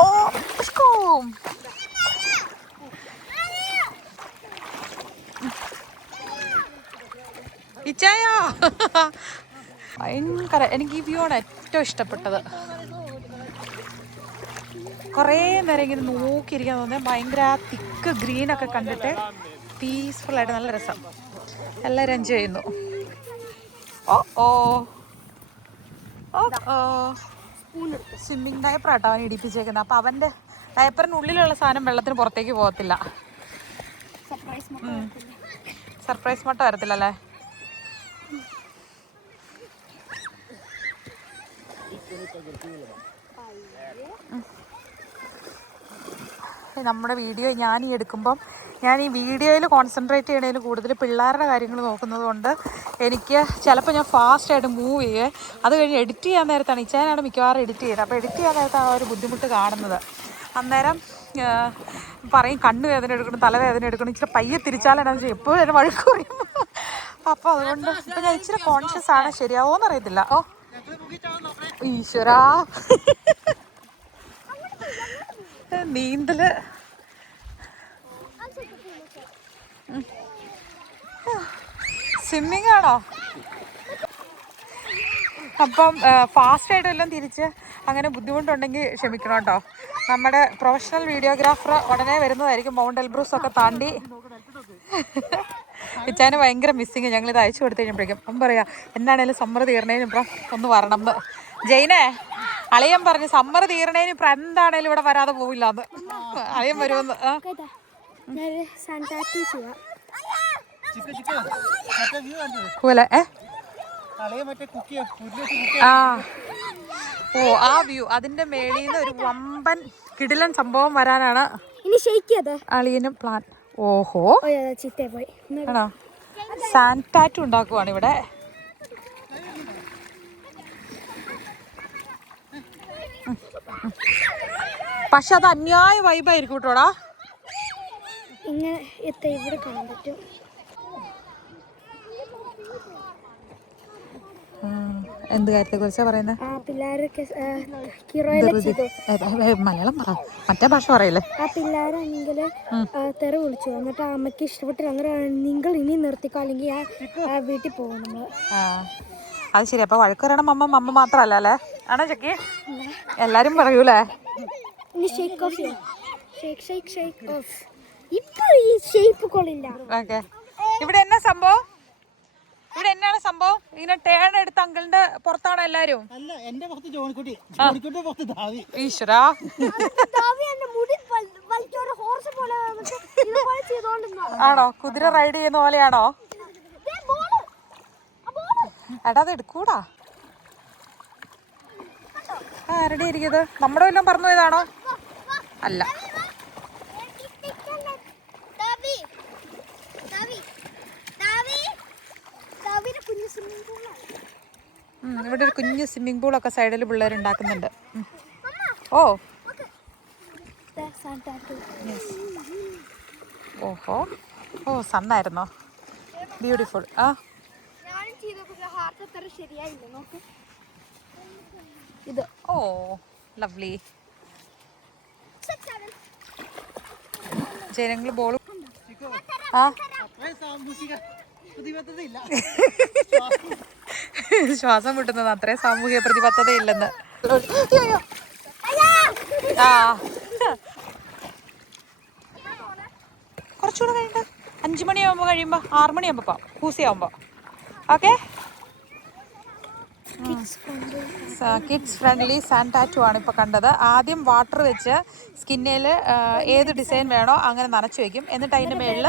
ഓ ഇച്ചായോ ഭയങ്കര. എനിക്ക് ഈ വ്യൂ ആണ് ഏറ്റവും ഇഷ്ടപ്പെട്ടത്. കുറേ നേരം ഇങ്ങനെ നോക്കിയിരിക്കാൻ തോന്നുന്നത്. ഭയങ്കര ആ തിക്ക് ഗ്രീനൊക്കെ കണ്ടിട്ട് പീസ്ഫുൾ ആയിട്ട് നല്ല രസം. എല്ലാവരും എൻജോയ് ചെയ്യുന്നു. ഓ ഓ ഓ ഓ സ്വിമ്മിങ് ഡയപ്പറാട്ടോ അവൻ ഇടിപ്പിച്ചേക്കുന്നത്. അപ്പം അവൻ്റെ ഡയപ്പറിനുള്ളിലുള്ള സാധനം വെള്ളത്തിന് പുറത്തേക്ക് പോകത്തില്ല. സർപ്രൈസ് മട്ട വരത്തില്ല അല്ലേ? നമ്മുടെ വീഡിയോ ഞാൻ ഈ എടുക്കുമ്പം ഞാൻ ഈ വീഡിയോയിൽ കോൺസെൻട്രേറ്റ് ചെയ്യണതിൽ കൂടുതൽ പിള്ളേരുടെ കാര്യങ്ങൾ നോക്കുന്നത് കൊണ്ട് എനിക്ക് ചിലപ്പോൾ ഞാൻ ഫാസ്റ്റായിട്ട് മൂവ് ചെയ്യേ. അത് കഴിഞ്ഞ് എഡിറ്റ് ചെയ്യാൻ നേരത്താണ്, ഇച്ചാനാണ് മിക്കവാറും എഡിറ്റ് ചെയ്യുന്നത്. അപ്പോൾ എഡിറ്റ് ചെയ്യാൻ നേരത്താണ് ആ ഒരു ബുദ്ധിമുട്ട് കാണുന്നത്. അന്നേരം പറയും കണ്ണ് വേദന എടുക്കണം, തലവേദന എടുക്കണം, ഇച്ചിരി പയ്യെ തിരിച്ചാലെന്നാന്ന് ചെയ്യും. എപ്പോഴും എന്നെ വഴക്ക് പറയും. അപ്പോൾ അതുകൊണ്ട് ഇപ്പം ഞാൻ ഇച്ചിരി കോൺഷ്യസ് ആണ്. ശരിയാവോന്ന് അറിയത്തില്ല. ഓ ഈശ്വരാ, നീന്തല് സ്വിമ്മിങ് ആണോ? അപ്പം ഫാസ്റ്റായിട്ട് എല്ലാം തിരിച്ച് അങ്ങനെ ബുദ്ധിമുട്ടുണ്ടെങ്കിൽ ക്ഷമിക്കണം കേട്ടോ. നമ്മുടെ പ്രൊഫഷണൽ വീഡിയോഗ്രാഫർ ഉടനെ വരുന്നതായിരിക്കും. മൗണ്ട് എൽബ്രൂസ് ഒക്കെ താണ്ടി ഇച്ചാന് ഭയങ്കര മിസ്സിങ്. ഞങ്ങൾ ഇത് അയച്ചു കൊടുത്തു കഴിഞ്ഞപ്പോഴേക്കും അപ്പം പറയാ എന്താണേലും സമ്മർ തീർന്നതിന് ഇപ്പം ഒന്ന് വരണം എന്ന്. ജയിനെ അളിയൻ പറഞ്ഞു സമ്മർ തീർന്നതിന് ഇപ്പം എന്താണേലും ഇവിടെ വരാതെ പോവില്ലാന്ന്. അളിയൻ വരുമെന്ന്. പോലെ ആ ഓ ആ വ്യൂ അതിന്റെ മേളിൽ നിന്ന് ഒരു വമ്പൻ കിടിലൻ സംഭവം വരാനാണ് അളിയനും പ്ലാൻ. ഓഹോ ആണോ? സാൻഡ് ടാറ്റു ഉണ്ടാക്കുവാണ് ഇവിടെ. പക്ഷെ അത് അന്യായ വൈബായിരിക്കും കേട്ടോടാ. ഇങ്ങനെ ഇവിടെ കാണാൻ പറ്റും. എന്ത് കാര്യത്തെ കുറിച്ചാ പറയുന്നത്? മലയാളം പറ, മറ്റേ ഭാഷ പറയില്ലേ? ആ പിള്ളേരാണെങ്കിൽ തെര വിളിച്ചു. എന്നിട്ട് അമ്മയ്ക്ക് ഇഷ്ടപ്പെട്ടില്ല. അന്നേരം നിങ്ങൾ ഇനി നിർത്തിക്കോ അല്ലെങ്കിൽ ആ വീട്ടിൽ പോകും നമ്മൾ. അത് ശരി. അപ്പൊ വഴക്ക് പറയണം മമ്മ മാത്രല്ല അല്ലേ? ആണോ ചക്കി? എല്ലാരും പറയൂലേ? ഓക്കെ. ഇവിടെ എന്നാ സംഭവം? ഇവിടെ എന്നാണ് സംഭവം? ഇങ്ങനെ ടേൺ എടുത്ത അങ്കിളിന്റെ പുറത്താണോ എല്ലാരും? ഈശ്വരാ, ആണോ? കുതിര റൈഡ് ചെയ്യുന്ന പോലെയാണോ? എടാ അത് എടുക്കൂടാ. ആരുടെ ഇരിക്കുന്നത്? നമ്മുടെ വല്ലതും പറഞ്ഞു പോയതാണോ? അല്ല. ഇവിടെ ഒരു കുഞ്ഞു സ്വിമ്മിംഗ് പൂളൊക്കെ സൈഡിൽ പിള്ളേർ ഉണ്ടാക്കുന്നുണ്ട്. ഓ ഓഹോ ഓ സണ്ണായിരുന്നോ? ബ്യൂട്ടിഫുൾ. ആ ഇത് ഓ ലവ്ലി. ജനങ്ങൾ ബോളും ആ ശ്വാസം മുട്ടുന്നത് അത്രയും സാമൂഹിക പ്രതിബദ്ധതയില്ലെന്ന്. ആ കുറച്ചുകൂടെ കഴിഞ്ഞിട്ട് 5 മണിയാകുമ്പോൾ കഴിയുമ്പോൾ 6 മണിയാകുമ്പോൾ പോവാം. പൂസയാകുമ്പോൾ. Okay. Kids friendly sand tattoo ആണ് ഇപ്പോൾ കണ്ടത്. ആദ്യം വാട്ടർ വെച്ച് സ്കിന്നിൽ ഏത് ഡിസൈൻ വേണോ അങ്ങനെ നനച്ച് വെക്കും. എന്നിട്ട് അതിൻ്റെ മേളിൽ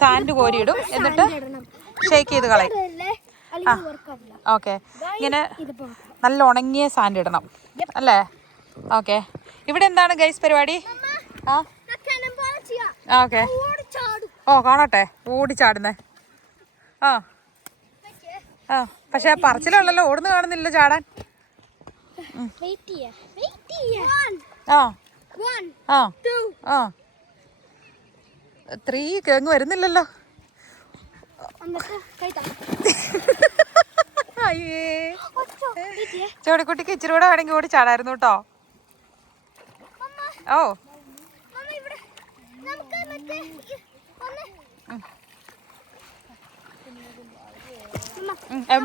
സാൻഡ് കോരിയിടും. എന്നിട്ട് ഷേക്ക് ചെയ്ത് കളയും. ആ ഓക്കെ. ഇങ്ങനെ നല്ല ഉണങ്ങിയ സാൻഡ് ഇടണം അല്ലേ? ഓക്കെ. ഇവിടെ എന്താണ് ഗൈസ് പരിപാടി? ആ ഓക്കെ. ഓ കാണട്ടെ ഓടിച്ചാടുന്നേ. ആ ആ പക്ഷെ പറച്ചിലുള്ളല്ലോ, ഓടുന്നു കാണുന്നില്ല ചാടാൻ. ആ ആ ആ 3 കേങ്ങ് വരുന്നില്ലല്ലോ. അയ്യേ ചോടിക്കുട്ടിക്ക് ഇച്ചിരി കൂടെ വേണമെങ്കിൽ ഓടി ചാടായിരുന്നു കേട്ടോ. ഓ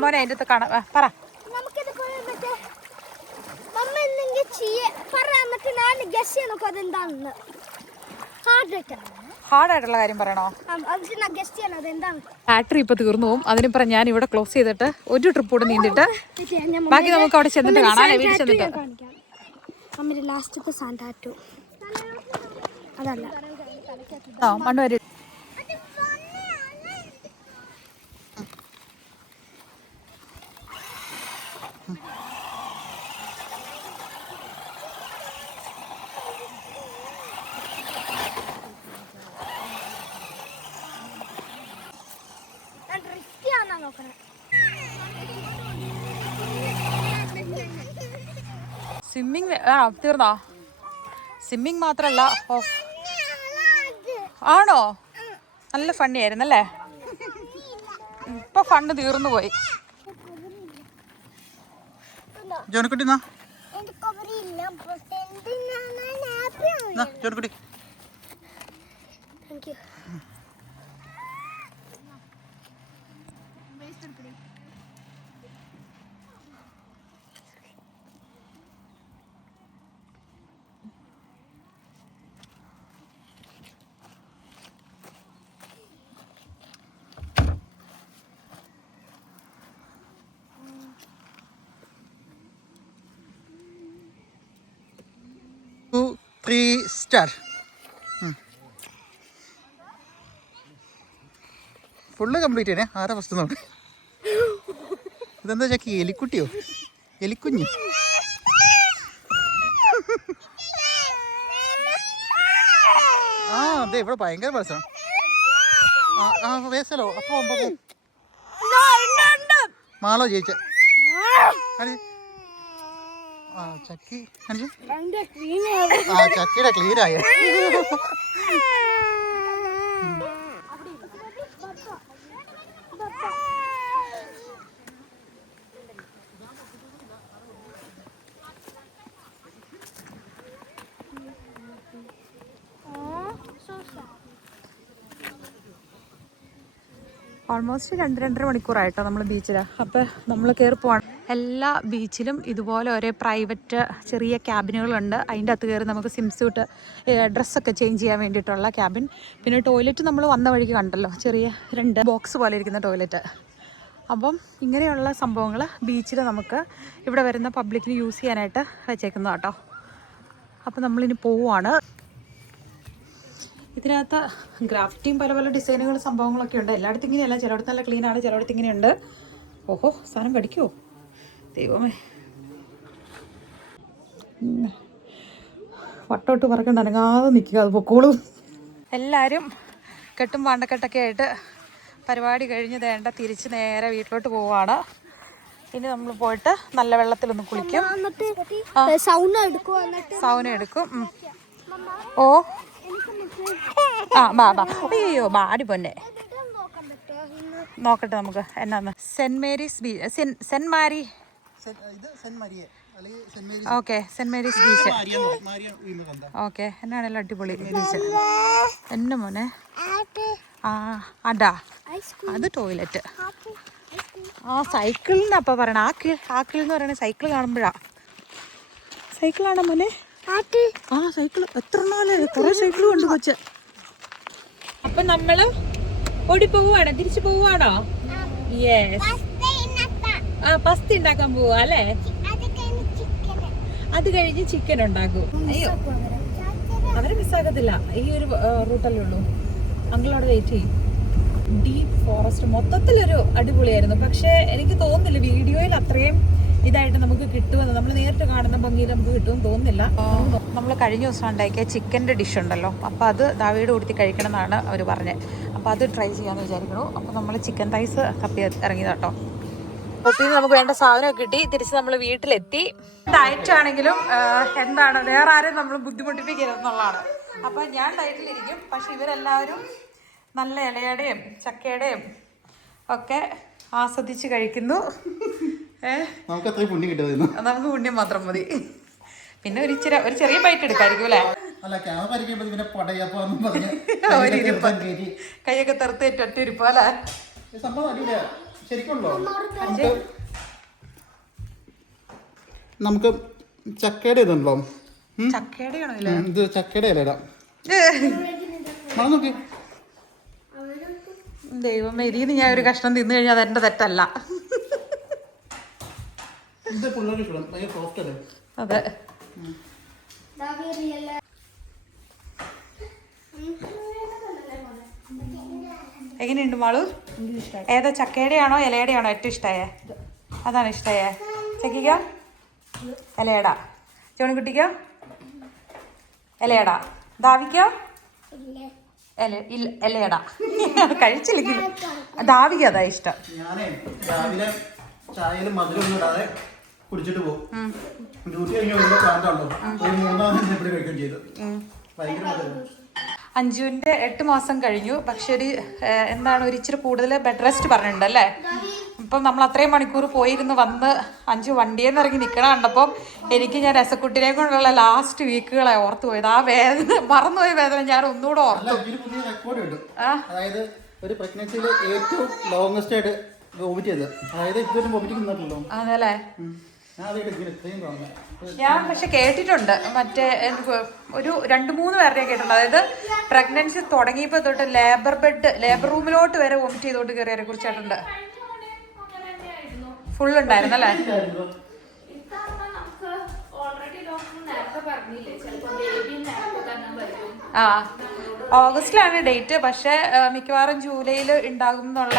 മോനെ അതിൻ്റെ അടുത്ത് കാണാം. പറ. ഹാർഡായിട്ടുള്ള കാര്യം പറയണോ? ബാറ്ററി ഇപ്പൊ തീർന്നു പോകും. അതിനിപ്പറ ഞാൻ ഇവിടെ ക്ലോസ് ചെയ്തിട്ട് ഒരു ട്രിപ്പ് കൂടെ നീണ്ടിട്ട് ബാക്കി നമുക്ക് അവിടെ ചെന്നിട്ട് കാണാം. വീട്ടിൽ ചെന്നിട്ട് ആ മണ്ണ് വരും. സ്വിമ്മിങ് തീർന്നോ? സ്വിമ്മിങ് മാത്രല്ല. ഓ ആണോ? നല്ല ഫണ്ണി ആയിരുന്നല്ലേ? ഇപ്പൊ ഫണ്ട് തീർന്നു പോയി. Johnykutty Johnykutty 3 star. Full complete ചെയ്യണേ. ആരാ ഫസ്റ്റ് നോക്ക്. ഇതെന്താ ചക്കി? എലിക്കുട്ടിയോ? എലിക്കുഞ്ഞ്. ആ അതെ, ഇവിടെ ഭയങ്കര മത്സരം. ആ വേസലോ. അപ്പൊ മാളോ ജയിച്ച. ആ ചക്കി ആ ചക്കിയുടെ ക്ലീനായ. ഓൾമോസ്റ്റ് 2-2.5 മണിക്കൂറായിട്ടോ നമ്മൾ ബീച്ചിലാണ്. അപ്പോൾ നമ്മൾ കയറി പോവാണ്. എല്ലാ ബീച്ചിലും ഇതുപോലെ ഒരേ പ്രൈവറ്റ് ചെറിയ ക്യാബിനുകളുണ്ട്. അതിൻ്റെ അകത്ത് കയറി നമുക്ക് സ്വിംസൂട്ട് ഡ്രസ്സൊക്കെ ചേഞ്ച് ചെയ്യാൻ വേണ്ടിയിട്ടുള്ള ക്യാബിൻ. പിന്നെ ടോയ്ലറ്റ് നമ്മൾ വന്ന വഴിക്ക് കണ്ടല്ലോ, ചെറിയ 2 ബോക്സ് പോലെ ഇരിക്കുന്ന ടോയ്ലറ്റ്. അപ്പം ഇങ്ങനെയുള്ള സംഭവങ്ങൾ ബീച്ചിൽ നമുക്ക് ഇവിടെ വരുന്ന പബ്ലിക്കിന് യൂസ് ചെയ്യാനായിട്ട് വെച്ചേക്കുന്നത് കേട്ടോ. അപ്പോൾ നമ്മളിനി പോവുകയാണ്. ഇതിനകത്ത് ഗ്രാഫ്റ്റിയും പല പല ഡിസൈനുകൾ സംഭവങ്ങളൊക്കെ ഉണ്ട്. എല്ലായിടത്തും ഇങ്ങനെയല്ല, ചിലയിടത്ത് നല്ല ക്ലീനാണ്, ചിലയിടത്ത് ഇങ്ങനെയുണ്ട്. ഓഹോ, സാധനം കടിക്കുമോ ദൈവമേ. വട്ടോട്ട് പറക്കണ്ട, അനങ്ങാതെ നിൽക്കുക, അത് പൊക്കോളും. എല്ലാവരും കെട്ടും പാണ്ടക്കെട്ടൊക്കെ ആയിട്ട് പരിപാടി കഴിഞ്ഞ് വേണ്ട തിരിച്ച് നേരെ വീട്ടിലോട്ട് പോവാണ്. ഇനി നമ്മൾ പോയിട്ട് നല്ല വെള്ളത്തിലൊന്ന് കുളിക്കും, സൗന എടുക്കും. ഓ ബാ അയ്യോ ബാടി പൊന്നെ. നോക്കട്ടെ നമുക്ക് എന്നാന്ന്. Saint Mary's beach, saint Mary. Okay, saint Mary's beach. Okay, എന്നാണല്ലോ അടിപൊളി ബീച്ച്. എന്നെ മോനെ. അതാ അത് ടോയ്ലറ്റ്. സൈക്കിളിനപ്പ പറയണ. ആക്കിൾ എന്ന് പറയണ സൈക്കിൾ കാണുമ്പോഴാ. സൈക്കിളാണോ മോനെ? സൈക്കിൾ എത്ര നാളെ കുറെ സൈക്കിൾ കൊണ്ട് കൊച്ച്. അപ്പൊ നമ്മള് ഓടിപ്പോവാണോ, തിരിച്ചു പോവാണോ? യെസ്. പസ്തി ഉണ്ടാക്കാൻ പോവാ അല്ലേ? അത് കഴിഞ്ഞ് ചിക്കൻ ഉണ്ടാക്കും. അയ്യോ, അവരെ മിസ്സാക്കത്തില്ല. ഈ ഒരു റൂട്ടല്ലേ ഉള്ളൂ. അങ്കിളോട് വെയിറ്റ് ചെയ്യും. ഡീപ്പ് ഫോറസ്റ്റ് മൊത്തത്തിലൊരു അടിപൊളിയായിരുന്നു. പക്ഷെ എനിക്ക് തോന്നുന്നില്ല വീഡിയോയിൽ അത്രയും ഇതായിട്ട് നമുക്ക് കിട്ടുമെന്ന്. നമ്മൾ നേരിട്ട് കാണുന്ന ഭംഗിയിൽ നമുക്ക് കിട്ടുമെന്ന് തോന്നുന്നില്ല. നമ്മൾ കഴിഞ്ഞ ദിവസം ഉണ്ടാക്കിയ ചിക്കൻ്റെ ഡിഷ് ഉണ്ടല്ലോ, അപ്പോൾ അത് ദാവീട് കൊടുത്തി കഴിക്കണം എന്നാണ് അവർ പറഞ്ഞത്. അപ്പോൾ അത് ട്രൈ ചെയ്യാമെന്ന് വിചാരിക്കണു. അപ്പോൾ നമ്മൾ ചിക്കൻ റൈസ് തപ്പി ഇറങ്ങിയതാട്ടോ. ഒത്തിരി നമുക്ക് വേണ്ട സാധനമൊക്കെ കിട്ടി. തിരിച്ച് നമ്മൾ വീട്ടിലെത്തി. ഡയറ്റാണെങ്കിലും എന്താണ് വേറെ ആരും നമ്മൾ ബുദ്ധിമുട്ടിപ്പിക്കരുതെന്നുള്ളതാണ്. അപ്പം ഞാൻ ഡയറ്റിലിരിക്കും, പക്ഷെ ഇവരെല്ലാവരും നല്ല ഇലയുടെയും ചക്കയുടെയും ഒക്കെ ആസ്വദിച്ച് കഴിക്കുന്നു. നമുക്ക് അത്രയും പുണ്യം കിട്ടുമായിരുന്നു. നമുക്ക് പുണ്യം മാത്രം മതി. പിന്നെ ഒരു ചെറിയ ബൈറ്റ് എടുക്കായിരിക്കും അല്ലേ? കൈയൊക്കെ തെറുത്തേറ്റ് ഒറ്റ ഇരിപ്പോ അല്ലേ? നമുക്ക് ചക്കയുടെ ഇതുണ്ടോ? ചക്കയുടെ ആണോ ഇത്? ചക്കയുടെ ഇലയിടാം. നോക്കി ദൈവമേ, ഇതിന് ഞാൻ ഒരു കഷ്ണം തിന്നു കഴിഞ്ഞാൽ അതെന്റെ തെറ്റല്ല. അതെ. എങ്ങനെയുണ്ട് മാളു? ഏതാ, ചക്കയുടെ ആണോ ഇലയുടെ ആണോ ഏറ്റവും ഇഷ്ടമായേ? അതാണ് ഇഷ്ടമായേ? ചക്കിക്കോ ഇലയടാ, ചോണിക്കുട്ടിക്കോ ഇലയടാ, ദാവിക്കോ ഇലയടാ. കഴിച്ചില്ലെങ്കിൽ ദാവിക്ക് അതാ ഇഷ്ടം. ഞാനേ രാവിലെ ചായയിൽ മധുരമൊന്നും ഇടാതെ കുടിച്ചിട്ട് പോകും. ഡ്യൂട്ടി കഴിഞ്ഞ് വരുമ്പോൾ കാണ്ടാണല്ലോ, ഒരു 3-4 കഴിക്കുകയും ചെയ്തു. ഭയങ്കര മധുരം. അഞ്ജുവിൻ്റെ 8 മാസം കഴിഞ്ഞു. പക്ഷെ ഒരു ഇച്ചിരി കൂടുതൽ ബെഡ് റെസ്റ്റ് പറഞ്ഞിട്ടുണ്ട് അല്ലേ? ഇപ്പം നമ്മൾ അത്രയും മണിക്കൂർ പോയിരുന്ന് വന്ന് അഞ്ചു വണ്ടിയിൽ നിന്ന് ഇറങ്ങി നിൽക്കണ കണ്ടപ്പം എനിക്ക് ഞാൻ രസക്കുട്ടിനെ കൊണ്ടുള്ള ലാസ്റ്റ് വീക്കുകളെ ഓർത്തു പോയത്. ആ വേദന, മറന്നുപോയ വേദന ഞാൻ ഒന്നുകൂടെ ഓർത്തു. അതായത് ഒരു പ്രഗ്നൻസിയിൽ ഏറ്റവും ലോങ്സ്റ്റ് ആയിട്ട് വോമിറ്റ് ചെയ്ത്, അതായത് ഇതുവരെ വോമിറ്റിംഗ് നിന്നിട്ടുള്ളൂ. അതല്ലേ? ഞാൻ പക്ഷെ കേട്ടിട്ടുണ്ട്, മറ്റേ ഒരു 2-3 പേരുടെ കേട്ടിട്ടുണ്ട്. അതായത് പ്രഗ്നൻസി തുടങ്ങിയപ്പോൾ തൊട്ട് ലേബർ റൂമിലോട്ട് വരെ വോമിറ്റ് ചെയ്തോണ്ട് കയറിയവരെ കുറിച്ചായിട്ടുണ്ട്. ഫുൾ ഉണ്ടായിരുന്നു അല്ലേ? ആ ഓഗസ്റ്റിലാണ് ഡേറ്റ്, പക്ഷേ മിക്കവാറും ജൂലൈയിൽ ഉണ്ടാകും എന്നുള്ള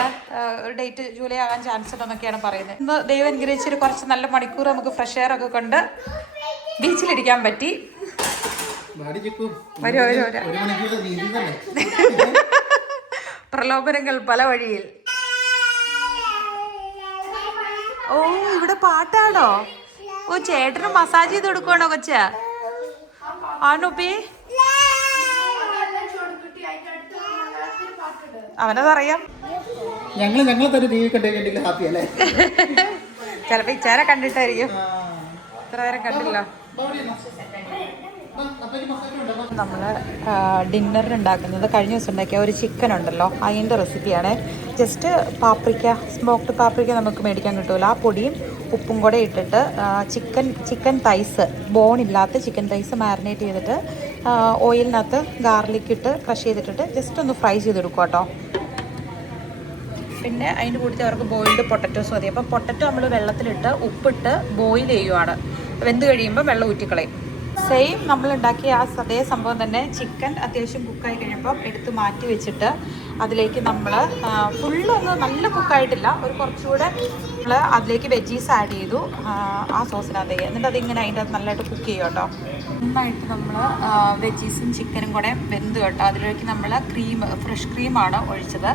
ഒരു ഡേറ്റ് ജൂലൈ ആകാൻ ചാൻസ് ഉണ്ടെന്നൊക്കെയാണ് പറയുന്നത്. ഇന്ന് ദൈവം അനുഗ്രഹിച്ചൊരു കുറച്ച് നല്ല മണിക്കൂർ നമുക്ക് ഫ്രഷ് എയർ ഒക്കെ കൊണ്ട് ബീച്ചിലിരിക്കാൻ പറ്റി. പ്രലോഭനങ്ങൾ പല വഴിയിൽ. ഓ ഇവിടെ പാട്ടാണോ? ഓ ചേട്ടന് മസാജ് ചെയ്ത് കൊടുക്കുവാണോ കൊച്ച? ആണോപ്പി അവനതറിയാം. ഞങ്ങൾ തന്നെ ടി വി കണ്ടിട്ട് ഹാപ്പി അല്ലേ? ചിലപ്പോ ഇച്ചാരെ കണ്ടിട്ടായിരിക്കും. ഇത്ര നേരം കണ്ടില്ല. നമ്മൾ ഡിന്നറിന് ഉണ്ടാക്കുന്നത് കഴിഞ്ഞ ദിവസം ഉണ്ടാക്കിയ ഒരു ചിക്കൻ ഉണ്ടല്ലോ, അതിൻ്റെ റെസിപ്പിയാണ്. ജസ്റ്റ് പാപ്രിക്ക, സ്മോക്ഡ് പാപ്രിക്ക നമുക്ക് മേടിക്കാൻ കിട്ടുമല്ലോ, ആ പൊടിയും ഉപ്പും കൂടെ ഇട്ടിട്ട് ചിക്കൻ തൈസ്, ബോണില്ലാത്ത ചിക്കൻ തൈസ് മാരിനേറ്റ് ചെയ്തിട്ട് ഓയിലിനകത്ത് ഗാർലിക് ഇട്ട് ക്രഷ് ചെയ്തിട്ടിട്ട് ജസ്റ്റ് ഒന്ന് ഫ്രൈ ചെയ്തെടുക്കുക കേട്ടോ. പിന്നെ അതിൻ്റെ കൂട്ടത്തിൽ അവർക്ക് ബോയിൽഡ് പൊട്ടറ്റോസ് മതി. അപ്പം പൊട്ടറ്റോ നമ്മൾ വെള്ളത്തിലിട്ട് ഉപ്പിട്ട് ബോയിൽ ചെയ്യുവാണ്. വെന്ത് കഴിയുമ്പോൾ വെള്ളം ഊറ്റിക്കളയും. സെയിം നമ്മൾ ഉണ്ടാക്കിയ അതേ സംഭവം തന്നെ ചിക്കൻ അത്യാവശ്യം കുക്കായി കഴിയുമ്പം എടുത്ത് മാറ്റി വെച്ചിട്ട് അതിലേക്ക് നമ്മൾ ഫുള്ളൊന്ന് നല്ല കുക്കായിട്ടില്ല, ഒരു കുറച്ചുകൂടെ നമ്മൾ അതിലേക്ക് വെജീസ് ആഡ് ചെയ്തു ആ സോസിനകത്തേക്ക്. എന്നിട്ട് അതിങ്ങനെ അതിൻ്റെ അത് നല്ലതായിട്ട് കുക്ക് ചെയ്യും കേട്ടോ. നന്നായിട്ട് നമ്മൾ വെജീസും ചിക്കനും കൂടെ വെന്ത് കേട്ടോ. അതിലേക്ക് നമ്മൾ ഫ്രഷ് ക്രീമാണ് ഒഴിച്ചത്.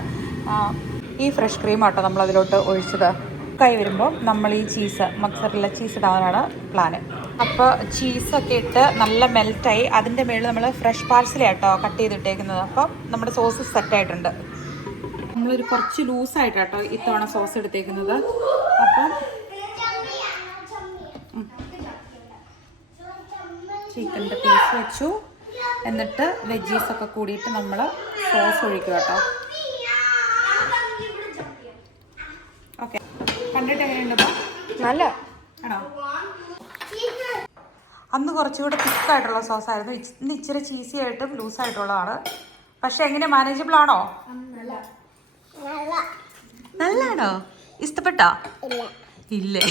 ഈ ഫ്രഷ് ക്രീം ആട്ടോ നമ്മൾ അതിലോട്ട് ഒഴിച്ചത്. കുക്കായി വരുമ്പോൾ നമ്മൾ ഈ ചീസ്, മക്സറിലെ ചീസ് ഇടാനാണ് പ്ലാന്. അപ്പോൾ ചീസൊക്കെ ഇട്ട് നല്ല മെൽറ്റായി. അതിൻ്റെ മേളിൽ നമ്മൾ ഫ്രഷ് പാർസലി ആട്ടോ കട്ട് ചെയ്തിട്ടേക്കുന്നത്. അപ്പം നമ്മുടെ സോസ് സെറ്റായിട്ടുണ്ട്. നമ്മളൊരു കുറച്ച് ലൂസായിട്ടാട്ടോ ഇത്തവണ സോസ് എടുത്തേക്കുന്നത്. അപ്പം ചിക്കൻ്റെ പീസ് വെച്ചു, എന്നിട്ട് വെജീസൊക്കെ കൂടിയിട്ട് നമ്മൾ സോസ് ഒഴിക്കുക കേട്ടോ. ഓക്കെ, കണ്ടിട്ട് എങ്ങനെയുണ്ട്? നല്ല ആണോ? അന്ന് കുറച്ചുകൂടെ തിക്കായിട്ടുള്ള സോസായിരുന്നു. ഇന്ന് ഇച്ചിരി ചീസി ആയിട്ടും ലൂസായിട്ടുള്ളതാണ്. പക്ഷെ എങ്ങനെ, മാനേജബിൾ ആണോ? നല്ലാണോ? ഇഷ്ടപ്പെട്ടോ? ഇല്ലേ?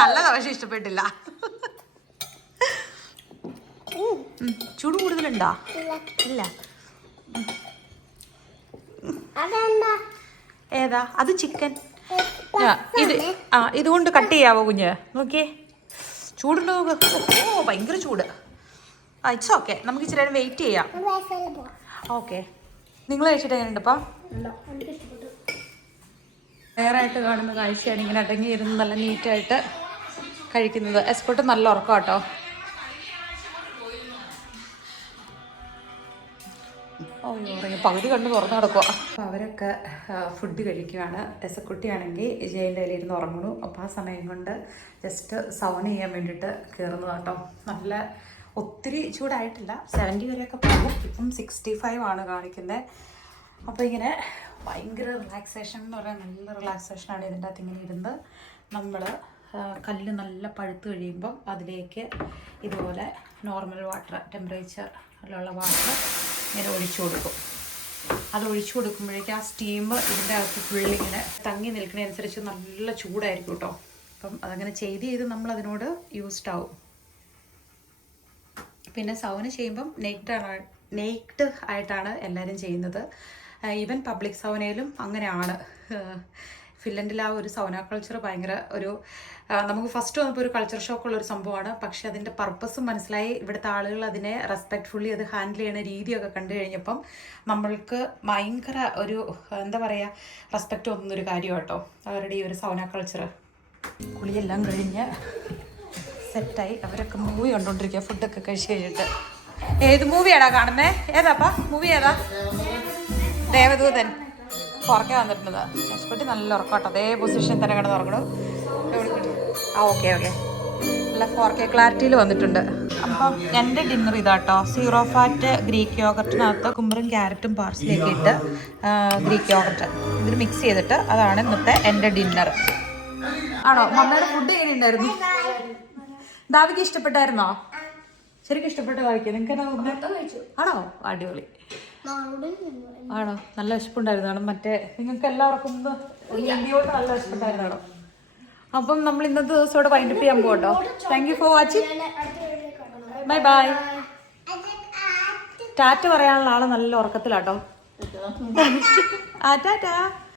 നല്ലതാ, പക്ഷെ ഇഷ്ടപ്പെട്ടില്ല. ചൂട് കൂടുതലുണ്ടോ? ഇല്ല. ഏതാ അത്? ചിക്കൻ. ഇതുകൊണ്ട് കട്ട് ചെയ്യാവോ കുഞ്ഞ്? നോക്കിയേ, ചൂടുണ്ടോ നോക്ക്. ഓ ഭയങ്കര ചൂട്. ഇറ്റ്സ് ഓക്കെ, നമുക്ക് ഇച്ചിരി നേരം വെയിറ്റ് ചെയ്യാം. ഓക്കെ, നിങ്ങൾ കഴിച്ചിട്ട് എങ്ങനെയുണ്ട്? ഇപ്പം വേറായിട്ട് കാണുന്ന കാഴ്ചയാണ് ഇങ്ങനെ അടങ്ങിയിരുന്ന് നല്ല നീറ്റായിട്ട് കഴിക്കുന്നത്. എസ്പോട്ട് നല്ല ഉറക്കം കേട്ടോ. പകുതി കണ്ട് തുറന്നു കിടക്കുക. അപ്പോൾ അവരൊക്കെ ഫുഡ് കഴിക്കുകയാണ്. എസക്കുട്ടിയാണെങ്കിൽ ജയിലിൻ്റെ കയ്യിലിരുന്ന് ഉറങ്ങണു. അപ്പോൾ ആ സമയം കൊണ്ട് ജസ്റ്റ് സൗണ്ട് ചെയ്യാൻ വേണ്ടിയിട്ട് കയറുന്നു കേട്ടോ. നല്ല ഒത്തിരി ചൂടായിട്ടില്ല, 70 വരെയൊക്കെ പോകും. ഇപ്പം 65 ആണ് കാണിക്കുന്നത്. അപ്പോൾ ഇങ്ങനെ ഭയങ്കര റിലാക്സേഷൻ എന്ന് പറയാൻ നല്ല റിലാക്സേഷനാണ് ഇതിൻ്റെ അകത്ത്. ഇങ്ങനെ ഇരുന്ന് നമ്മൾ കല്ല് നല്ല പഴുത്ത് കഴിയുമ്പം അതിലേക്ക് ഇതുപോലെ നോർമൽ വാട്ടർ, ടെമ്പറേച്ചറിലുള്ള വാട്ടർ ഇങ്ങനെ ഒഴിച്ചു കൊടുക്കും. അത് ഒഴിച്ചു കൊടുക്കുമ്പോഴേക്കും ആ സ്റ്റീം ഇതിൻ്റെ അകത്ത് ഫുള്ളിങ്ങനെ തങ്ങി നിൽക്കുന്നതനുസരിച്ച് നല്ല ചൂടായിരിക്കും കേട്ടോ. അപ്പം അതങ്ങനെ ചെയ്ത് നമ്മളതിനോട് യൂസ്ഡ് ആവും. പിന്നെ സൗന ചെയ്യുമ്പം നെയ്ക്ഡ് ആയിട്ടാണ് എല്ലാവരും ചെയ്യുന്നത്. ഈവൻ പബ്ലിക് സൗനയിലും അങ്ങനെയാണ്. ഫിൻലൻഡിൽ ആ ഒരു സൗന കൾച്ചർ ഭയങ്കര ഒരു നമുക്ക് ഫസ്റ്റ് വന്നപ്പോൾ ഒരു കൾച്ചർ ഷോക്കുള്ളൊരു സംഭവമാണ്. പക്ഷെ അതിൻ്റെ പർപ്പസും മനസ്സിലായി. ഇവിടുത്തെ ആളുകൾ അതിനെ റെസ്പെക്റ്റ്ഫുള്ളി അത് ഹാൻഡിൽ ചെയ്യുന്ന രീതിയൊക്കെ കണ്ടു കഴിഞ്ഞപ്പം നമ്മൾക്ക് ഭയങ്കര ഒരു എന്താ പറയുക, റെസ്പെക്റ്റ് തോന്നുന്നൊരു കാര്യം കേട്ടോ അവരുടെ ഈ ഒരു സൗന കൾച്ചർ. കുളിയെല്ലാം കഴിഞ്ഞ് സെറ്റായി അവരൊക്കെ മൂവി കണ്ടുകൊണ്ടിരിക്കുക ഫുഡൊക്കെ കഴിച്ച് കഴിഞ്ഞിട്ട്. ഏത് മൂവിയാടാ കാണുന്നേ? ഏതാപ്പാ മൂവി? ഏതാ? ദേവദൂതൻ. ഉറക്കെ വന്നിട്ടുണ്ട്. യശ്കുട്ടി നല്ല ഉറക്കോട്ടോ, അതേ പൊസിഷൻ തന്നെ കിടന്ന് ഉറങ്ങണു. ഓക്കെ നല്ല 4K ക്ലാരിറ്റിയിൽ വന്നിട്ടുണ്ട്. അപ്പം എൻ്റെ ഡിന്നർ ഇതാട്ടോ. 0 ഫാറ്റ് ഗ്രീക്ക് യോഗർട്ടിനകത്ത് കുമ്പറും ക്യാരറ്റും പാർസലിയൊക്കെ ഇട്ട് ഗ്രീക്ക് യോഗർട്ട് ഇതിൽ മിക്സ് ചെയ്തിട്ട് അതാണ് ഇന്നത്തെ എൻ്റെ ഡിന്നർ. ആണോ? മമ്മയുടെ ഫുഡ് എങ്ങനെയുണ്ടായിരുന്നു? ദാവിക്ക് ഇഷ്ടപ്പെട്ടായിരുന്നോ? ശരിക്കും ഇഷ്ടപ്പെട്ട വായിക്കുക നിങ്ങൾക്ക്? ആണോ? അടിപൊളി ആണോ? നല്ല വിശപ്പുണ്ടായിരുന്നാണ്. മറ്റേ നിങ്ങൾക്ക് എല്ലാവർക്കും ഇന്ത്യയോട്ട് നല്ല വിശപ്പുണ്ടായിരുന്നാണോ? അപ്പം നമ്മൾ ഇന്നത്തെ ദിവസം ഇവിടെ വൈൻഡപ്പ് ചെയ്യാൻ പോകട്ടോ. Thank you for watching. Bye bye. ടാറ്റ പറയാനുള്ള ആള് നല്ല ഉറക്കത്തിലാട്ടോ. ടാറ്റാ.